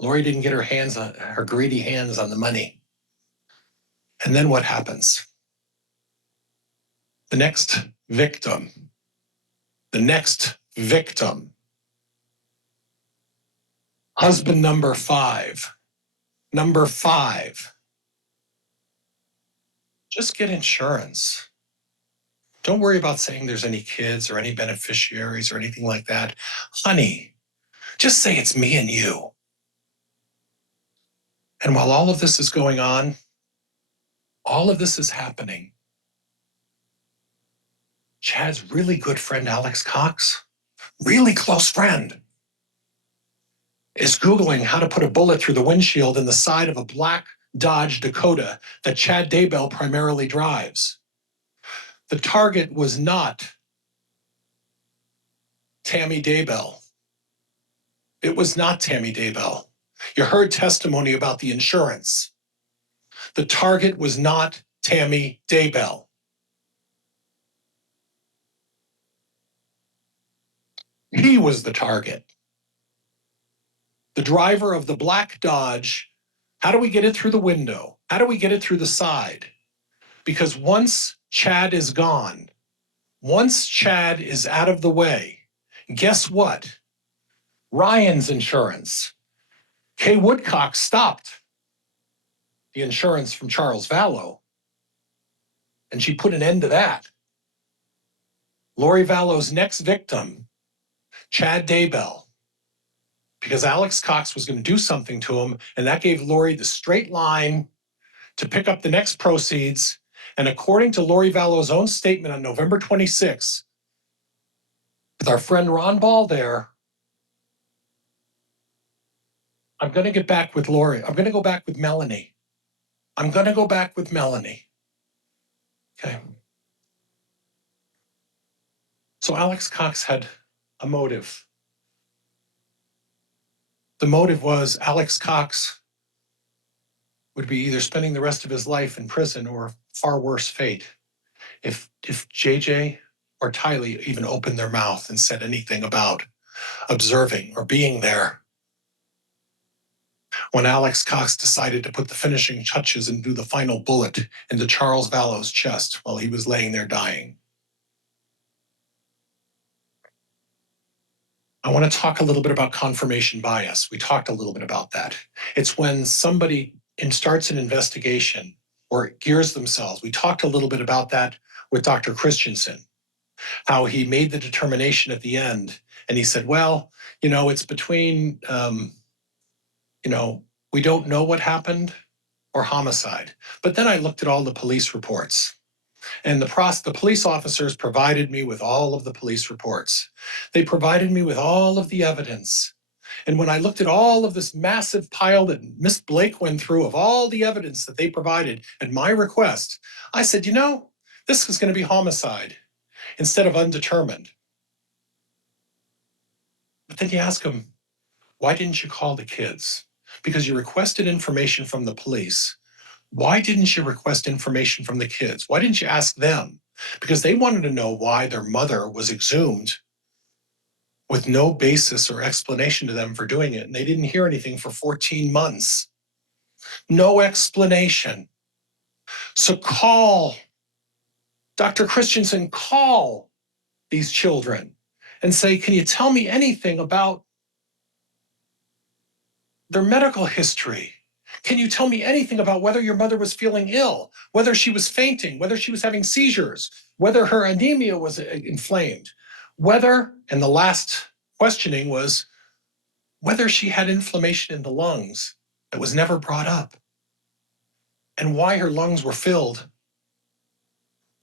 Lori didn't get her greedy hands on the money. And then what happens? The next victim, husband number five, just get insurance. Don't worry about saying there's any kids or any beneficiaries or anything like that. Honey, just say it's me and you. And while all of this is going on, all of this is happening, Chad's really good friend, Alex Cox, really close friend, is Googling how to put a bullet through the windshield in the side of a black Dodge Dakota that Chad Daybell primarily drives. The target was not Tammy Daybell. It was not Tammy Daybell. You heard testimony about the insurance. The target was not Tammy Daybell. He was the target. The driver of the black Dodge. How do we get it through the window? How do we get it through the side? Because once Chad is gone, once Chad is out of the way, guess what? Ryan's insurance. Kay Woodcock stopped the insurance from Charles Vallow, and she put an end to that. Lori Vallow's next victim, Chad Daybell, because Alex Cox was going to do something to him, and that gave Lori the straight line to pick up the next proceeds. And according to Lori Vallow's own statement on November 26th, with our friend Ron Ball there, I'm going to get back with Lori. I'm going to go back with Melanie. Okay. So Alex Cox had a motive. The motive was Alex Cox would be either spending the rest of his life in prison or far worse fate if JJ or Tylee even opened their mouth and said anything about observing or being there when Alex Cox decided to put the finishing touches and do the final bullet into Charles Vallow's chest while he was laying there dying. I want to talk a little bit about confirmation bias. We talked a little bit about that. It's when somebody starts an investigation or gears themselves. We talked a little bit about that with Dr. Christensen, how he made the determination at the end. And he said, well, it's between, we don't know what happened or homicide. But then I looked at all the police reports. And the police officers provided me with all of the police reports. They provided me with all of the evidence. And when I looked at all of this massive pile that Miss Blake went through of all the evidence that they provided at my request, I said, this is going to be homicide instead of undetermined. But then you ask them, Why didn't you call the kids? Because you requested information from the police. Why didn't you request information from the kids? Why didn't you ask them? Because they wanted to know why their mother was exhumed with no basis or explanation to them for doing it. And they didn't hear anything for 14 months. No explanation. So call Dr. Christensen, call these children and say, can you tell me anything about their medical history? Can you tell me anything about whether your mother was feeling ill, whether she was fainting, whether she was having seizures, whether her anemia was inflamed, whether, and the last questioning was whether she had inflammation in the lungs that was never brought up, and why her lungs were filled.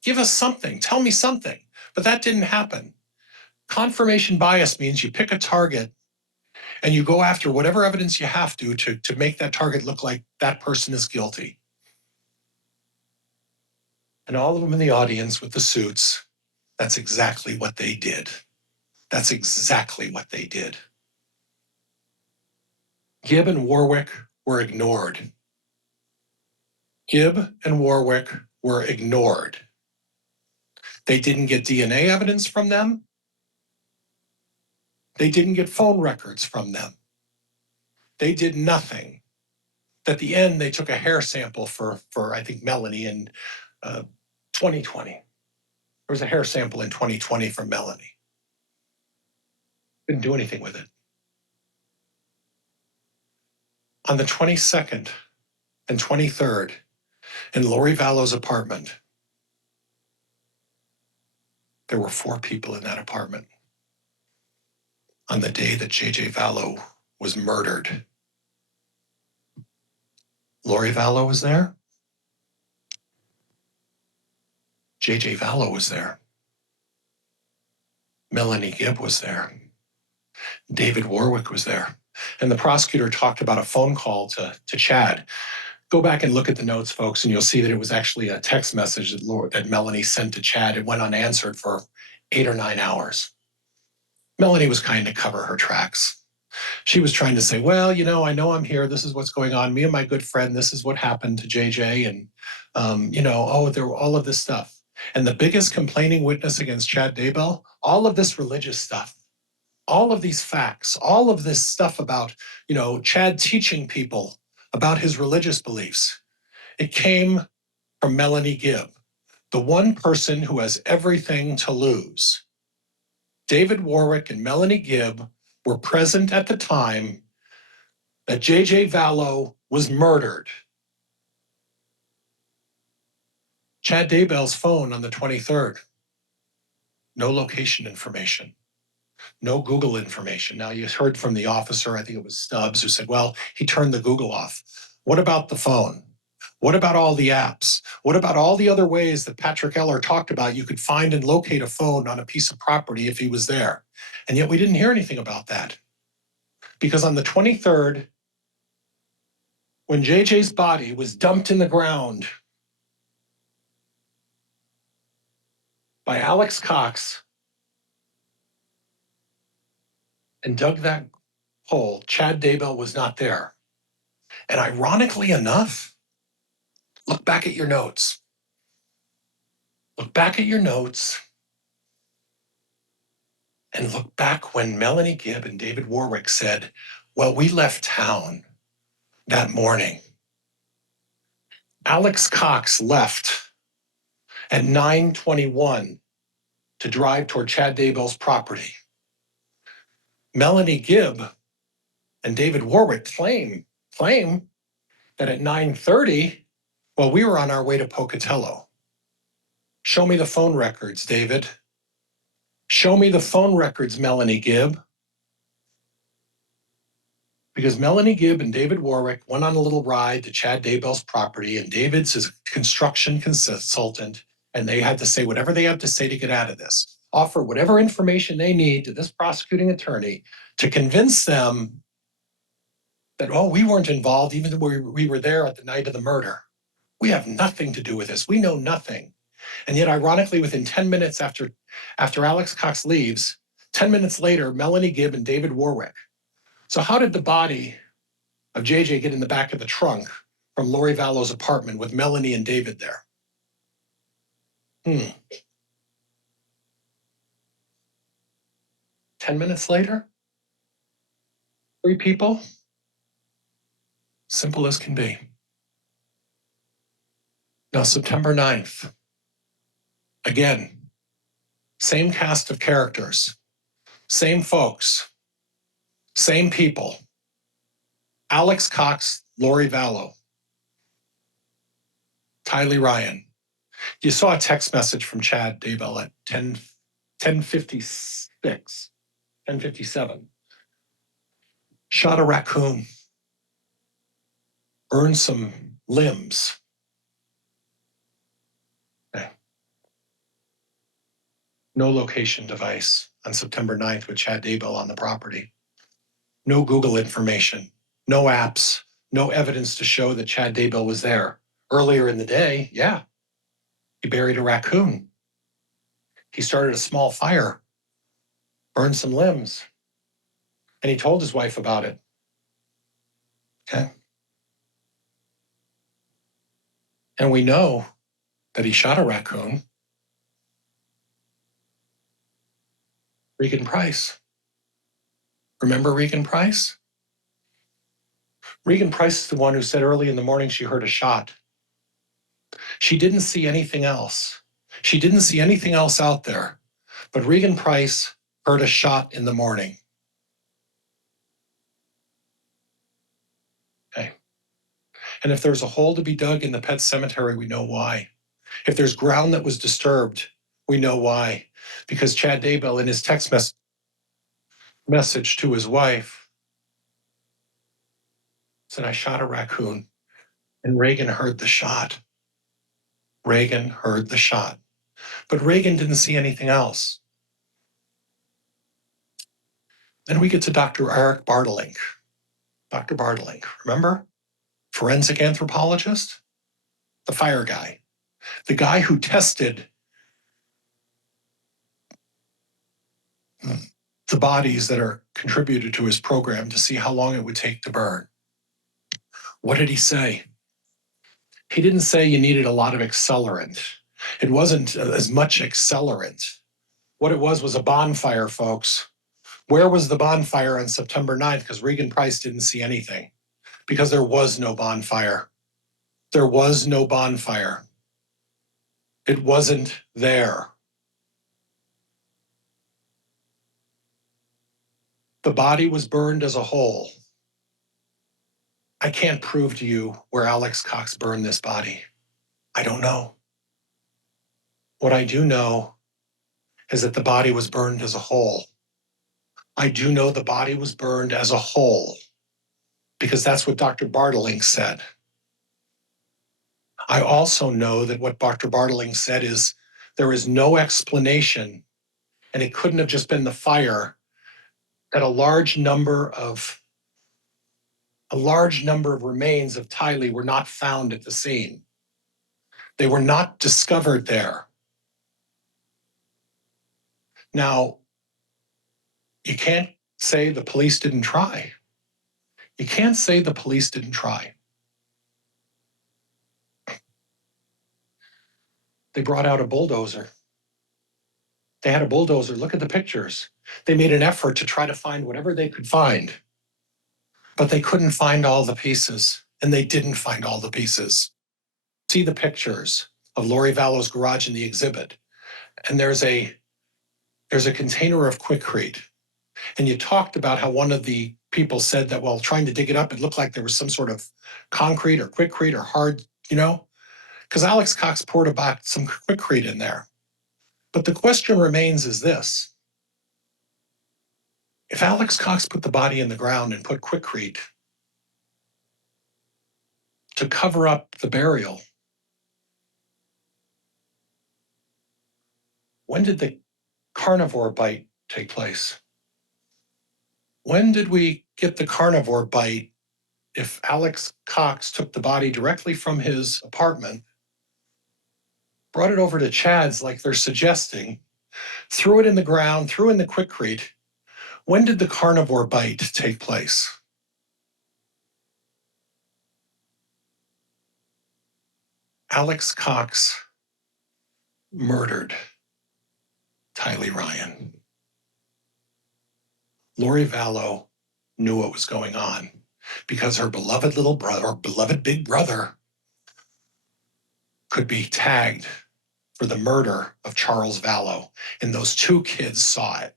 Give us something, tell me something. But that didn't happen. Confirmation bias means you pick a target and you go after whatever evidence you have to make that target look like that person is guilty. And all of them in the audience with the suits, that's exactly what they did. That's exactly what they did. Gibb and Warwick were ignored. Gibb and Warwick were ignored. They didn't get DNA evidence from them. They didn't get phone records from them. They did nothing. At the end, they took a hair sample for I think, Melanie in 2020. There was a hair sample in 2020 from Melanie. Didn't do anything with it. On the 22nd and 23rd, in Lori Vallow's apartment, there were 4 people in that apartment. On the day that J.J. Vallow was murdered, Lori Vallow was there. J.J. Vallow was there. Melanie Gibb was there. David Warwick was there. And the prosecutor talked about a phone call to Chad. Go back and look at the notes, folks, and you'll see that it was actually a text message that Melanie sent to Chad. It went unanswered for 8 or 9 hours. Melanie was trying to cover her tracks. She was trying to say, well, I know I'm here. This is what's going on. Me and my good friend, this is what happened to JJ. And, there were all of this stuff. And the biggest complaining witness against Chad Daybell, all of this religious stuff, all of these facts, all of this stuff about, Chad teaching people about his religious beliefs, it came from Melanie Gibb, the one person who has everything to lose. David Warwick and Melanie Gibb were present at the time that J.J. Vallow was murdered. Chad Daybell's phone on the 23rd, no location information, no Google information. Now, you heard from the officer, I think it was Stubbs, who said, well, he turned the Google off. What about the phone? What about all the apps? What about all the other ways that Patrick Eller talked about you could find and locate a phone on a piece of property if he was there? And yet we didn't hear anything about that. Because on the 23rd, when JJ's body was dumped in the ground by Alex Cox and dug that hole, Chad Daybell was not there. And ironically enough, look back at your notes. Look back at your notes and look back when Melanie Gibb and David Warwick said, well, we left town that morning. Alex Cox left at 9:21 to drive toward Chad Daybell's property. Melanie Gibb and David Warwick claim that at 9:30, well, we were on our way to Pocatello. Show me the phone records, David. Show me the phone records, Melanie Gibb. Because Melanie Gibb and David Warwick went on a little ride to Chad Daybell's property, and David's his construction consultant, and they had to say whatever they have to say to get out of this, offer whatever information they need to this prosecuting attorney to convince them that, oh, we weren't involved even though we were there at the night of the murder. We have nothing to do with this. We know nothing. And yet, ironically, within 10 minutes after Alex Cox leaves, 10 minutes later, Melanie Gibb and David Warwick So how did the body of JJ get in the back of the trunk from Lori Vallow's apartment with Melanie and David there? 10 minutes later? 3 people? Simple as can be. Now, September 9th, again, same cast of characters, same folks, same people. Alex Cox, Lori Vallow, Tylee Ryan. You saw a text message from Chad Daybell at 10:56, 10:57. Shot a raccoon, burned some limbs. No location device on September 9th with Chad Daybell on the property. No Google information, no apps, no evidence to show that Chad Daybell was there. Earlier in the day, yeah, he buried a raccoon. He started a small fire, burned some limbs, and he told his wife about it. Okay. And we know that he shot a raccoon. Regan Price. Remember Regan Price? Regan Price is the one who said early in the morning she heard a shot. She didn't see anything else. She didn't see anything else out there. But Regan Price heard a shot in the morning. Okay. And if there's a hole to be dug in the pet cemetery, we know why. If there's ground that was disturbed, we know why. Because Chad Daybell, in his text message to his wife, said, I shot a raccoon. And Regan heard the shot. Regan heard the shot. But Regan didn't see anything else. Then we get to Dr. Eric Bartlink. Dr. Bartlink, remember? Forensic anthropologist, the fire guy, the guy who tested the bodies that are contributed to his program to see how long it would take to burn. What did he say? He didn't say you needed a lot of accelerant. It wasn't as much accelerant. What it was a bonfire, folks. Where was the bonfire on September 9th? Because Regan Price didn't see anything. Because there was no bonfire. There was no bonfire. It wasn't there. The body was burned as a whole. I can't prove to you where Alex Cox burned this body. I don't know. What I do know is that the body was burned as a whole. I do know the body was burned as a whole because that's what Dr. Bartlink said. I also know that what Dr. Bartlink said is there is no explanation, and it couldn't have just been the fire, that a large number of remains of Tylee were not found at the scene. They were not discovered there. Now, you can't say the police didn't try. You can't say the police didn't try. They brought out a bulldozer. They had a bulldozer. Look at the pictures. They made an effort to try to find whatever they could find, but they couldn't find all the pieces, and they didn't find all the pieces. See the pictures of Lori Vallow's garage in the exhibit, and there's a container of Quikrete. And you talked about how one of the people said that while trying to dig it up, it looked like there was some sort of concrete or Quikrete or hard, because Alex Cox poured about some Quikrete in there. But the question remains is this. If Alex Cox put the body in the ground and put Quikrete to cover up the burial, when did the carnivore bite take place? When did we get the carnivore bite if Alex Cox took the body directly from his apartment, brought it over to Chad's like they're suggesting, threw it in the ground, threw in the Quikrete? When did the carnivore bite take place? Alex Cox murdered Tylee Ryan. Lori Vallow knew what was going on because her beloved little brother, or beloved big brother, could be tagged for the murder of Charles Vallow, and those two kids saw it.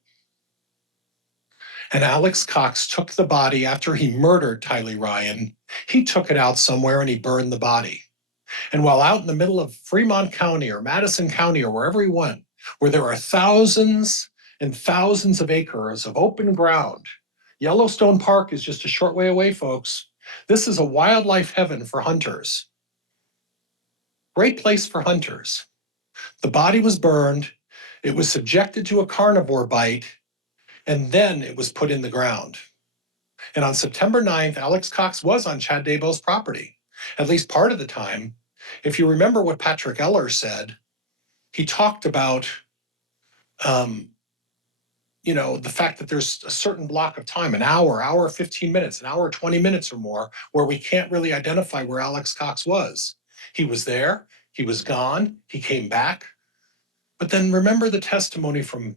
And Alex Cox took the body after he murdered Tylee Ryan. He took it out somewhere and he burned the body. And while out in the middle of Fremont County or Madison County or wherever he went, where there are thousands and thousands of acres of open ground, Yellowstone Park is just a short way away, folks. This is a wildlife heaven for hunters. Great place for hunters. The body was burned. It was subjected to a carnivore bite, and then it was put in the ground. And on September 9th, Alex Cox was on Chad Daybell's property, at least part of the time. If you remember what Patrick Eller said, he talked about the fact that there's a certain block of time, an hour 15 minutes, an hour 20 minutes or more, where we can't really identify where Alex Cox was. He was there, he was gone, he came back. But then remember the testimony from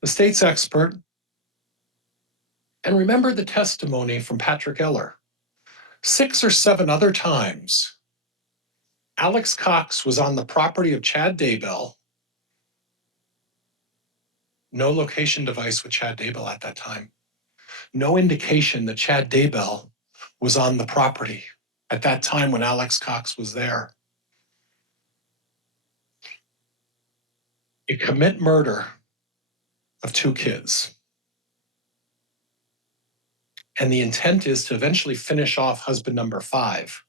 the state's expert, and remember the testimony from Patrick Eller. 6 or 7 other times, Alex Cox was on the property of Chad Daybell. No location device with Chad Daybell at that time. No indication that Chad Daybell was on the property at that time when Alex Cox was there. You commit murder of 2 kids. And the intent is to eventually finish off husband number 5.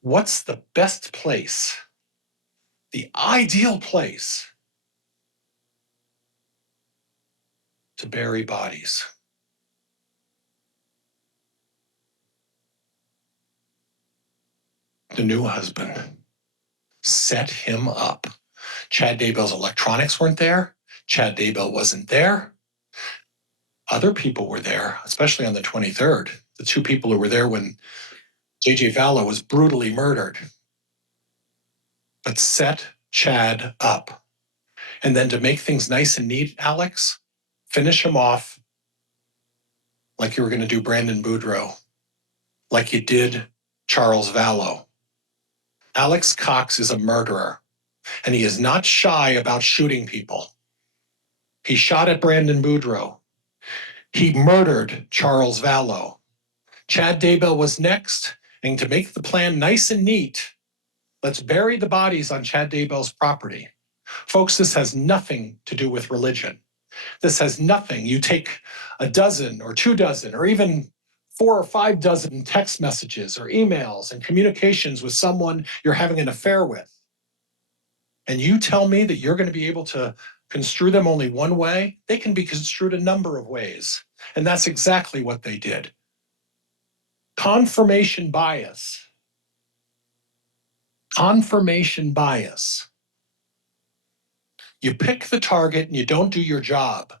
What's the best place, the ideal place to bury bodies? The new husband set him up. Chad Daybell's electronics weren't there. Chad Daybell wasn't there. Other people were there, especially on the 23rd. The 2 people who were there when J.J. Vallow was brutally murdered. But set Chad up. And then to make things nice and neat, Alex, finish him off like you were going to do Brandon Boudreaux, like you did Charles Vallow. Alex Cox is a murderer, and he is not shy about shooting people. He shot at Brandon Boudreaux. He murdered Charles Vallow. Chad Daybell was next, and to make the plan nice and neat, let's bury the bodies on Chad Daybell's property. Folks, this has nothing to do with religion. This has nothing. You take a dozen or 2 dozen or even 4 or 5 dozen text messages or emails and communications with someone you're having an affair with, and you tell me that you're going to be able to construe them only one way. They can be construed a number of ways. And that's exactly what they did. Confirmation bias. Confirmation bias. You pick the target and you don't do your job.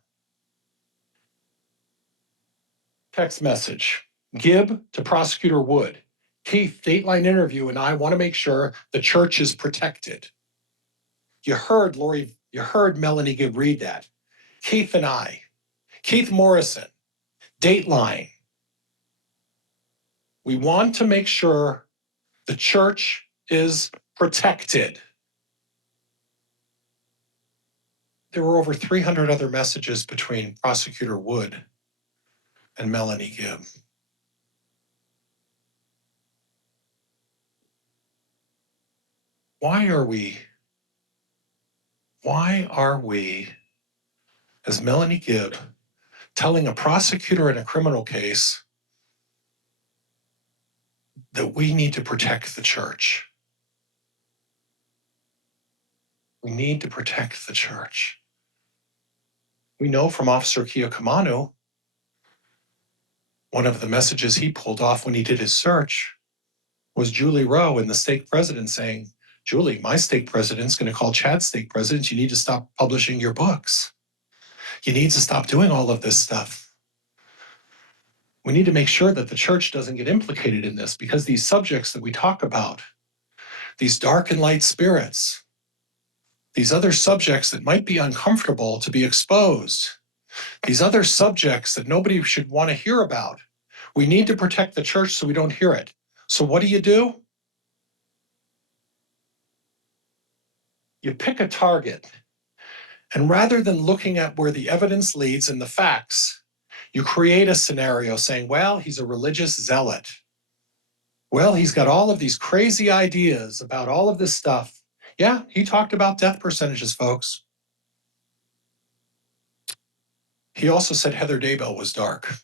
Text message. Gibb to Prosecutor Wood. Keith, Dateline interview, and I want to make sure the church is protected. You heard Melanie Gibb read that. Keith and I. Keith Morrison. Dateline. We want to make sure the church is protected. There were over 300 other messages between Prosecutor Wood and Melanie Gibb. Why are we, as Melanie Gibb, telling a prosecutor in a criminal case that we need to protect the church? We need to protect the church. We know from Officer Kiyokamanu, one of the messages he pulled off when he did his search was Julie Rowe and the stake president saying, Julie, my stake president's going to call Chad's stake president. You need to stop publishing your books. You need to stop doing all of this stuff. We need to make sure that the church doesn't get implicated in this, because these subjects that we talk about, these dark and light spirits, these other subjects that might be uncomfortable to be exposed, these other subjects that nobody should want to hear about, we need to protect the church so we don't hear it. So what do? You pick a target, and rather than looking at where the evidence leads and the facts, you create a scenario saying, well, he's a religious zealot. Well, he's got all of these crazy ideas about all of this stuff. Yeah, he talked about death percentages, folks. He also said Heather Daybell was dark.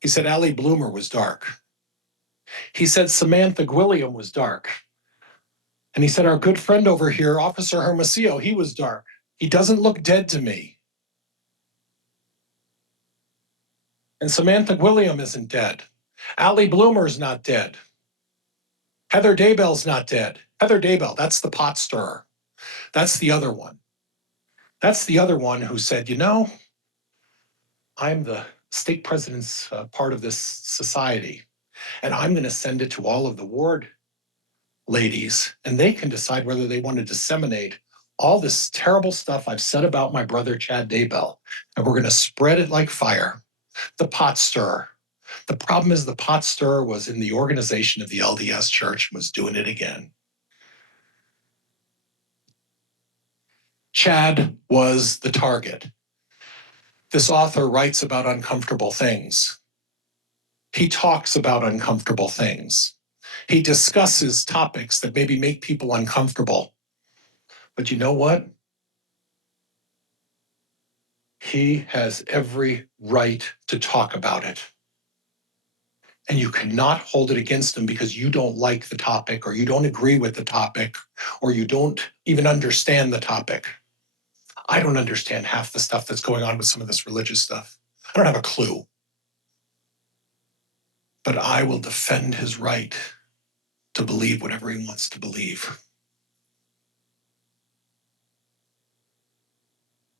He said Allie Bloomer was dark. He said Samantha Gwilliam was dark. And he said our good friend over here, Officer Hermosillo, he was dark. He doesn't look dead to me. And Samantha Gwilliam isn't dead. Allie Bloomer's not dead. Heather Daybell's not dead. Heather Daybell, that's the pot stirrer. That's the other one. That's the other one who said, you know, I'm the state president's part of this society, and I'm going to send it to all of the ward ladies, and they can decide whether they want to disseminate all this terrible stuff I've said about my brother, Chad Daybell, and we're going to spread it like fire. The pot stirrer. The problem is the pot stirrer was in the organization of the LDS Church and was doing it again. Chad was the target. This author writes about uncomfortable things. He talks about uncomfortable things. He discusses topics that maybe make people uncomfortable. But you know what? He has every right to talk about it. And you cannot hold it against him because you don't like the topic, or you don't agree with the topic, or you don't even understand the topic. I don't understand half the stuff that's going on with some of this religious stuff. I don't have a clue. But I will defend his right to believe whatever he wants to believe.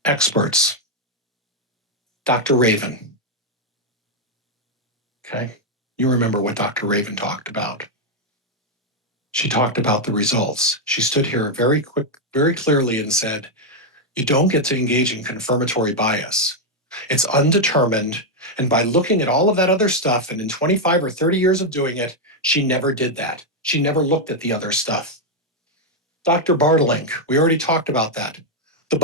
Experts. Dr. Raven. Okay. You remember what Dr. Raven talked about. She talked about the results. She stood here very clearly and said, you don't get to engage in confirmatory bias. It's undetermined. And by looking at all of that other stuff, and in 25 or 30 years of doing it, she never did that. She never looked at the other stuff. Dr. Bartlink, we already talked about that. The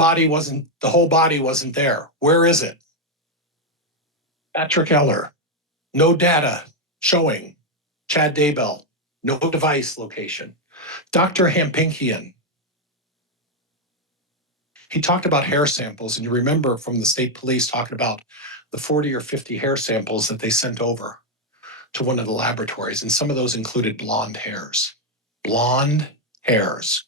whole body wasn't there. Where is it? Patrick Eller, no data showing. Chad Daybell, no device location. Dr. Hampinkian, he talked about hair samples, and you remember from the state police talking about the 40 or 50 hair samples that they sent over to one of the laboratories, and some of those included blonde hairs. Blonde hairs.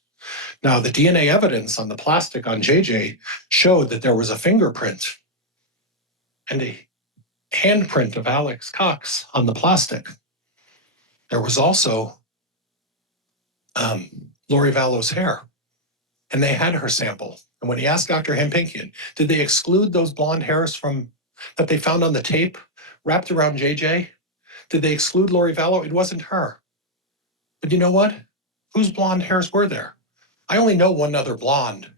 Now, the DNA evidence on the plastic on JJ showed that there was a fingerprint and a handprint of Alex Cox on the plastic. There was also Lori Vallow's hair, and they had her sample. And when he asked Dr. Hampinkian, did they exclude those blonde hairs from that they found on the tape wrapped around JJ? Did they exclude Lori Vallow? It wasn't her. But you know what? Whose blonde hairs were there? I only know one other blonde.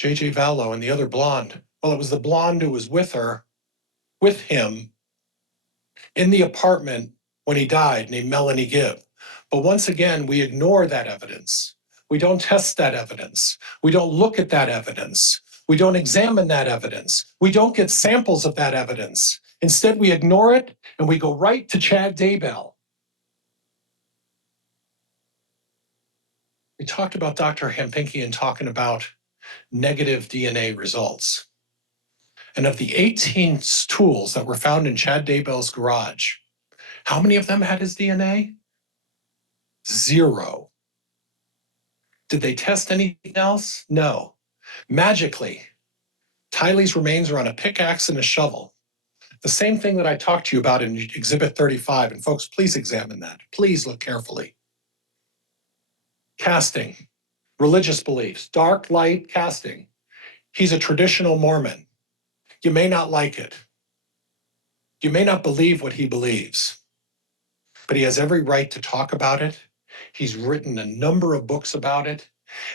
JJ Vallow, and the other blonde. Well, it was the blonde who was with him in the apartment when he died, named Melanie Gibb. But once again, we ignore that evidence. We don't test that evidence. We don't look at that evidence. We don't examine that evidence. We don't get samples of that evidence. Instead, we ignore it and we go right to Chad Daybell. We talked about Dr. Hampinkian talking about negative DNA results. And of the 18 tools that were found in Chad Daybell's garage, how many of them had his DNA? 0. Did they test anything else? No. Magically, Tylee's remains are on a pickaxe and a shovel. The same thing that I talked to you about in Exhibit 35. And folks, please examine that. Please look carefully. Casting, religious beliefs, dark light casting. He's a traditional Mormon. You may not like it. You may not believe what he believes, but he has every right to talk about it. He's written a number of books about it.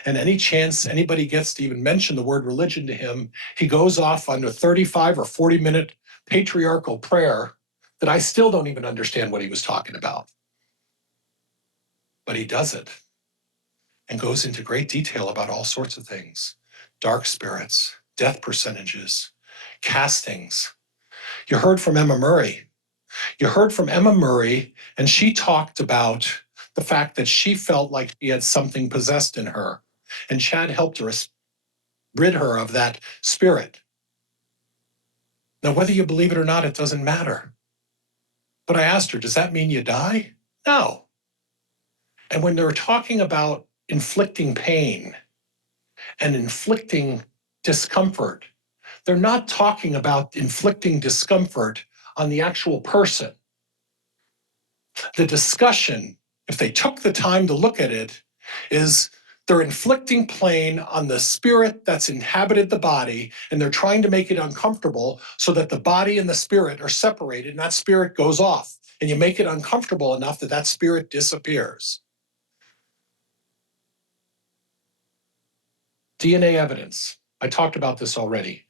And any chance anybody gets to even mention the word religion to him, he goes off on a 35 or 40-minute patriarchal prayer that I still don't even understand what he was talking about. But he does it and goes into great detail about all sorts of things: dark spirits, death percentages, castings. You heard from Emma Murray. And she talked about the fact that she felt like she had something possessed in her. And Chad helped her rid her of that spirit. Now, whether you believe it or not, it doesn't matter. But I asked her, does that mean you die? No. And when they're talking about inflicting pain and inflicting discomfort, they're not talking about inflicting discomfort on the actual person. The discussion, if they took the time to look at it, is they're inflicting pain on the spirit that's inhabited the body, and they're trying to make it uncomfortable so that the body and the spirit are separated, and that spirit goes off. And you make it uncomfortable enough that that spirit disappears. DNA evidence. I talked about this already.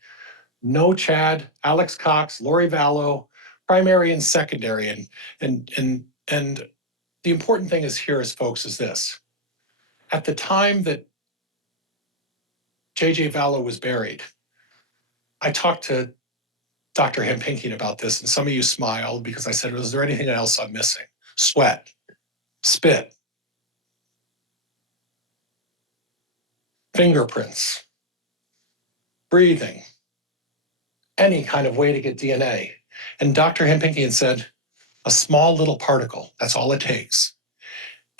No Chad, Alex Cox, Lori Vallow, primary and secondary. And the important thing is folks, is this. At the time that J.J. Vallow was buried, I talked to Dr. Hempinkian about this, and some of you smiled because I said, is there anything else I'm missing? Sweat, spit, fingerprints, breathing, any kind of way to get DNA. And Dr. Hempinkian said, a small little particle, that's all it takes.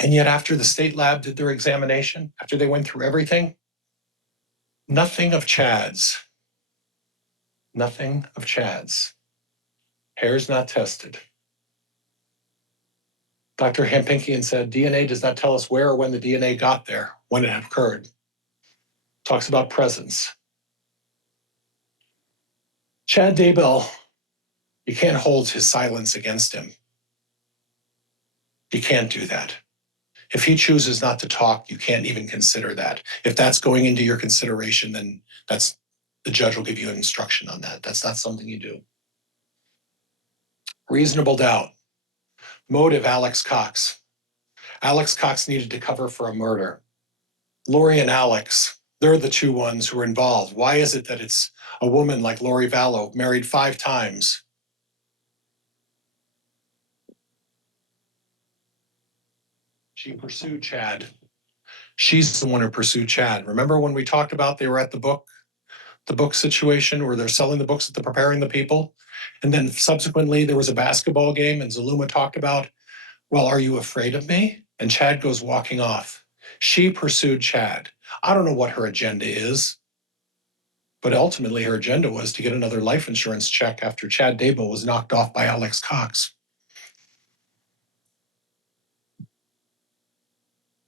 And yet after the state lab did their examination, after they went through everything, nothing of Chad's. Hair's not tested. Dr. Hempinkian said, DNA does not tell us where or when the DNA got there, when it occurred. Talks about presence. Chad Daybell, you can't hold his silence against him. You can't do that. If he chooses not to talk, you can't even consider that. If that's going into your consideration, then the judge will give you an instruction on that. That's not something you do. Reasonable doubt. Motive, Alex Cox. Alex Cox needed to cover for a murder. Lori and Alex, they're the two ones who are involved. Why is it that it's a woman like Lori Vallow, married 5 times? She pursued Chad. She's the one who pursued Chad. Remember when we talked about they were at the book situation where they're selling the books, they're preparing the people? And then subsequently there was a basketball game and Zaluma talked about, well, are you afraid of me? And Chad goes walking off. She pursued Chad. I don't know what her agenda is, but ultimately her agenda was to get another life insurance check after Chad Daybell was knocked off by Alex Cox.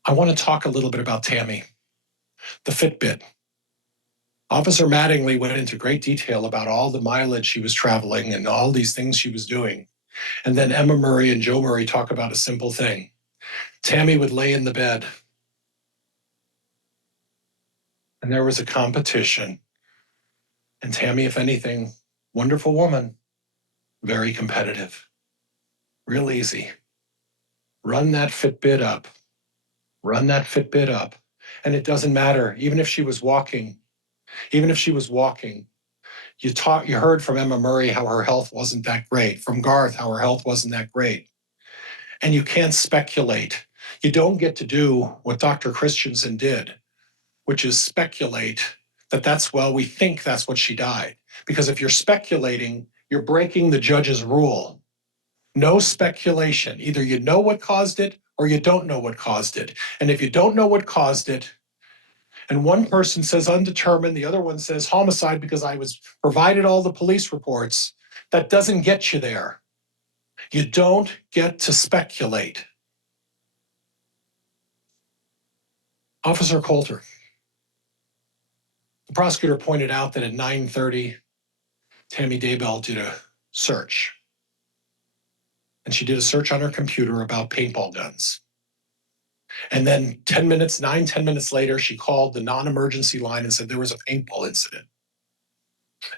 I want to talk a little bit about Tammy, the Fitbit. Officer Mattingly went into great detail about all the mileage she was traveling and all these things she was doing. And then Emma Murray and Joe Murray talk about a simple thing. Tammy would lay in the bed, and there was a competition. And Tammy, if anything, wonderful woman, very competitive, real easy. Run that Fitbit up. And it doesn't matter, even if she was walking, you heard from Emma Murray how her health wasn't that great, from Garth how her health wasn't that great. And you can't speculate. You don't get to do what Dr. Christensen did, which is speculate we think that's what she died. Because if you're speculating, you're breaking the judge's rule. No speculation. Either you know what caused it or you don't know what caused it. And if you don't know what caused it, and one person says undetermined, the other one says homicide because I was provided all the police reports, that doesn't get you there. You don't get to speculate. Officer Coulter. The prosecutor pointed out that at 9:30, Tammy Daybell did a search. And she did a search on her computer about paintball guns. And then 10 minutes later, she called the non-emergency line and said there was a paintball incident.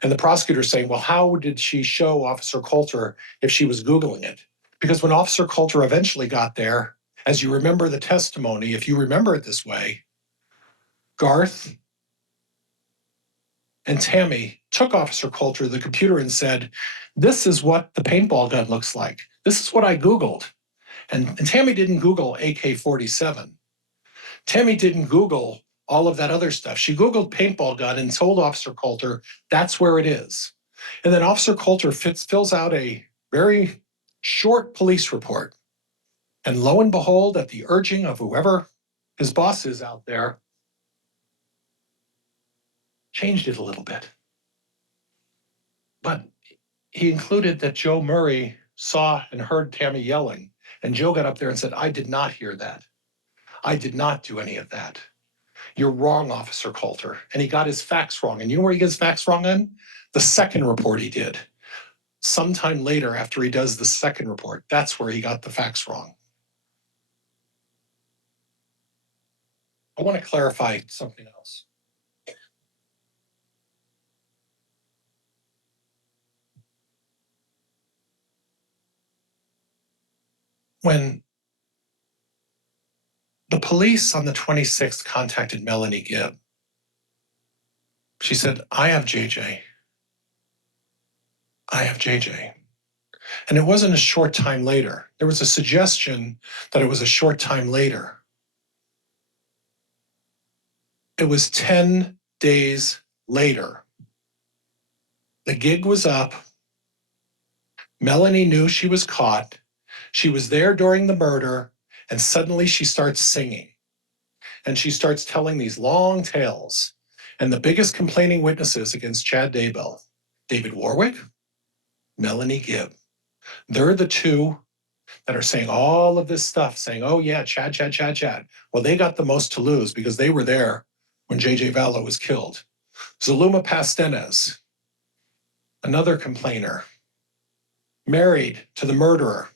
And the prosecutor saying, well, how did she show Officer Coulter if she was Googling it? Because when Officer Coulter eventually got there, as you remember the testimony, if you remember it this way, Garth and Tammy took Officer Coulter to the computer and said, this is what the paintball gun looks like. This is what I Googled. And Tammy didn't Google AK-47. Tammy didn't Google all of that other stuff. She Googled paintball gun and told Officer Coulter, that's where it is. And then Officer Coulter fills out a very short police report. And lo and behold, at the urging of whoever his boss is out there, changed it a little bit. But he included that Joe Murray saw and heard Tammy yelling. And Joe got up there and said, I did not hear that. I did not do any of that. You're wrong, Officer Coulter. And he got his facts wrong. And you know where he gets facts wrong on? The second report he did. Sometime later, after he does the second report, that's where he got the facts wrong. I want to clarify something else. When the police on the 26th contacted Melanie Gibb, she said, I have JJ. I have JJ. And it wasn't a short time later. There was a suggestion that it was a short time later. It was 10 days later. The gig was up. Melanie knew she was caught. She was there during the murder, and suddenly she starts singing. And she starts telling these long tales. And the biggest complaining witnesses against Chad Daybell, David Warwick, Melanie Gibb. They're the two that are saying all of this stuff, saying, oh yeah, Chad. Well, they got the most to lose because they were there when JJ Vallow was killed. Zuluma Pastenes, another complainer, married to the murderer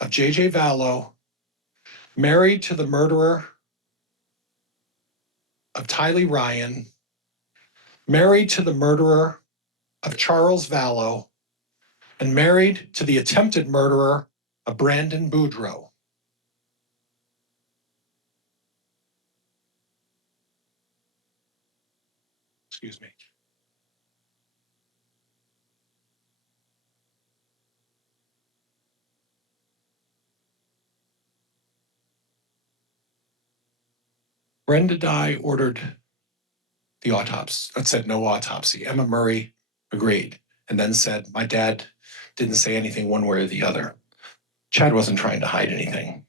of JJ Vallow, married to the murderer of Tylee Ryan, married to the murderer of Charles Vallow, and married to the attempted murderer of Brandon Boudreaux. Excuse me. Brenda Dye ordered the autopsy, said no autopsy. Emma Murray agreed and then said, my dad didn't say anything one way or the other. Chad wasn't trying to hide anything.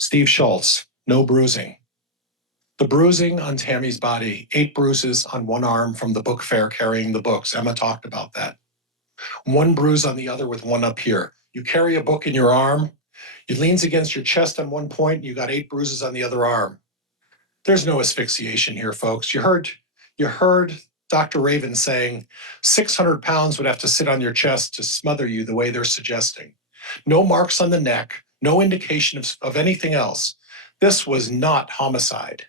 Steve Schultz, no bruising. The bruising on Tammy's body, 8 bruises on one arm from the book fair carrying the books. Emma talked about that. 1 bruise on the other with 1 up here. You carry a book in your arm, it leans against your chest on one point, you got 8 bruises on the other arm. There's no asphyxiation here, folks. You heard Dr. Raven saying 600 pounds would have to sit on your chest to smother you the way they're suggesting. No marks on the neck, no indication of anything else. This was not homicide.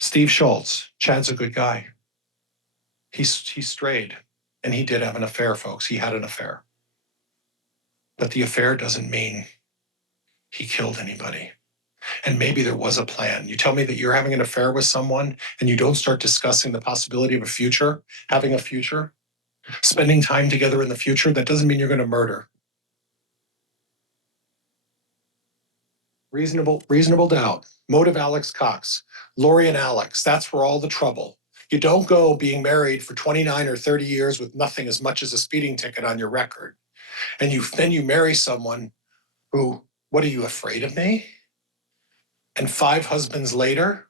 Steve Schultz, Chad's a good guy. He strayed, and he did have an affair, folks. He had an affair. But the affair doesn't mean he killed anybody. And maybe there was a plan. You tell me that you're having an affair with someone and you don't start discussing the possibility of a future, having a future, spending time together in the future, that doesn't mean you're going to murder. Reasonable doubt. Motive Alex Cox. Lori and Alex, that's where all the trouble. You don't go being married for 29 or 30 years with nothing as much as a speeding ticket on your record. And then you marry someone who, what are you, afraid of me? And 5 husbands later,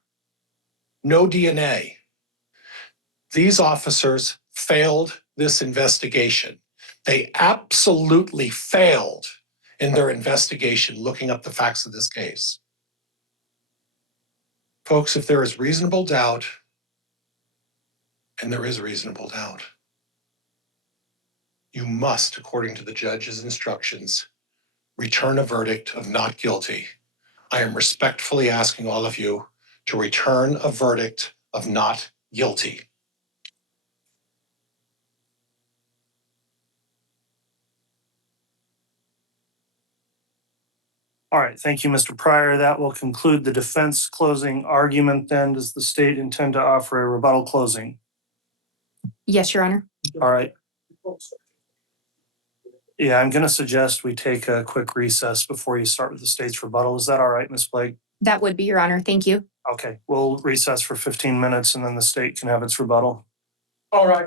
no DNA. These officers failed this investigation. They absolutely failed in their investigation looking up the facts of this case. Folks, if there is reasonable doubt, and there is reasonable doubt, you must, according to the judge's instructions, return a verdict of not guilty. I am respectfully asking all of you to return a verdict of not guilty. All right, thank you, Mr. Pryor. That will conclude the defense closing argument then. Does the state intend to offer a rebuttal closing? Yes, Your Honor. All right. Yeah, I'm going to suggest we take a quick recess before you start with the state's rebuttal. Is that all right, Ms. Blake? That would be, Your Honor. Thank you. Okay, we'll recess for 15 minutes and then the state can have its rebuttal. All right.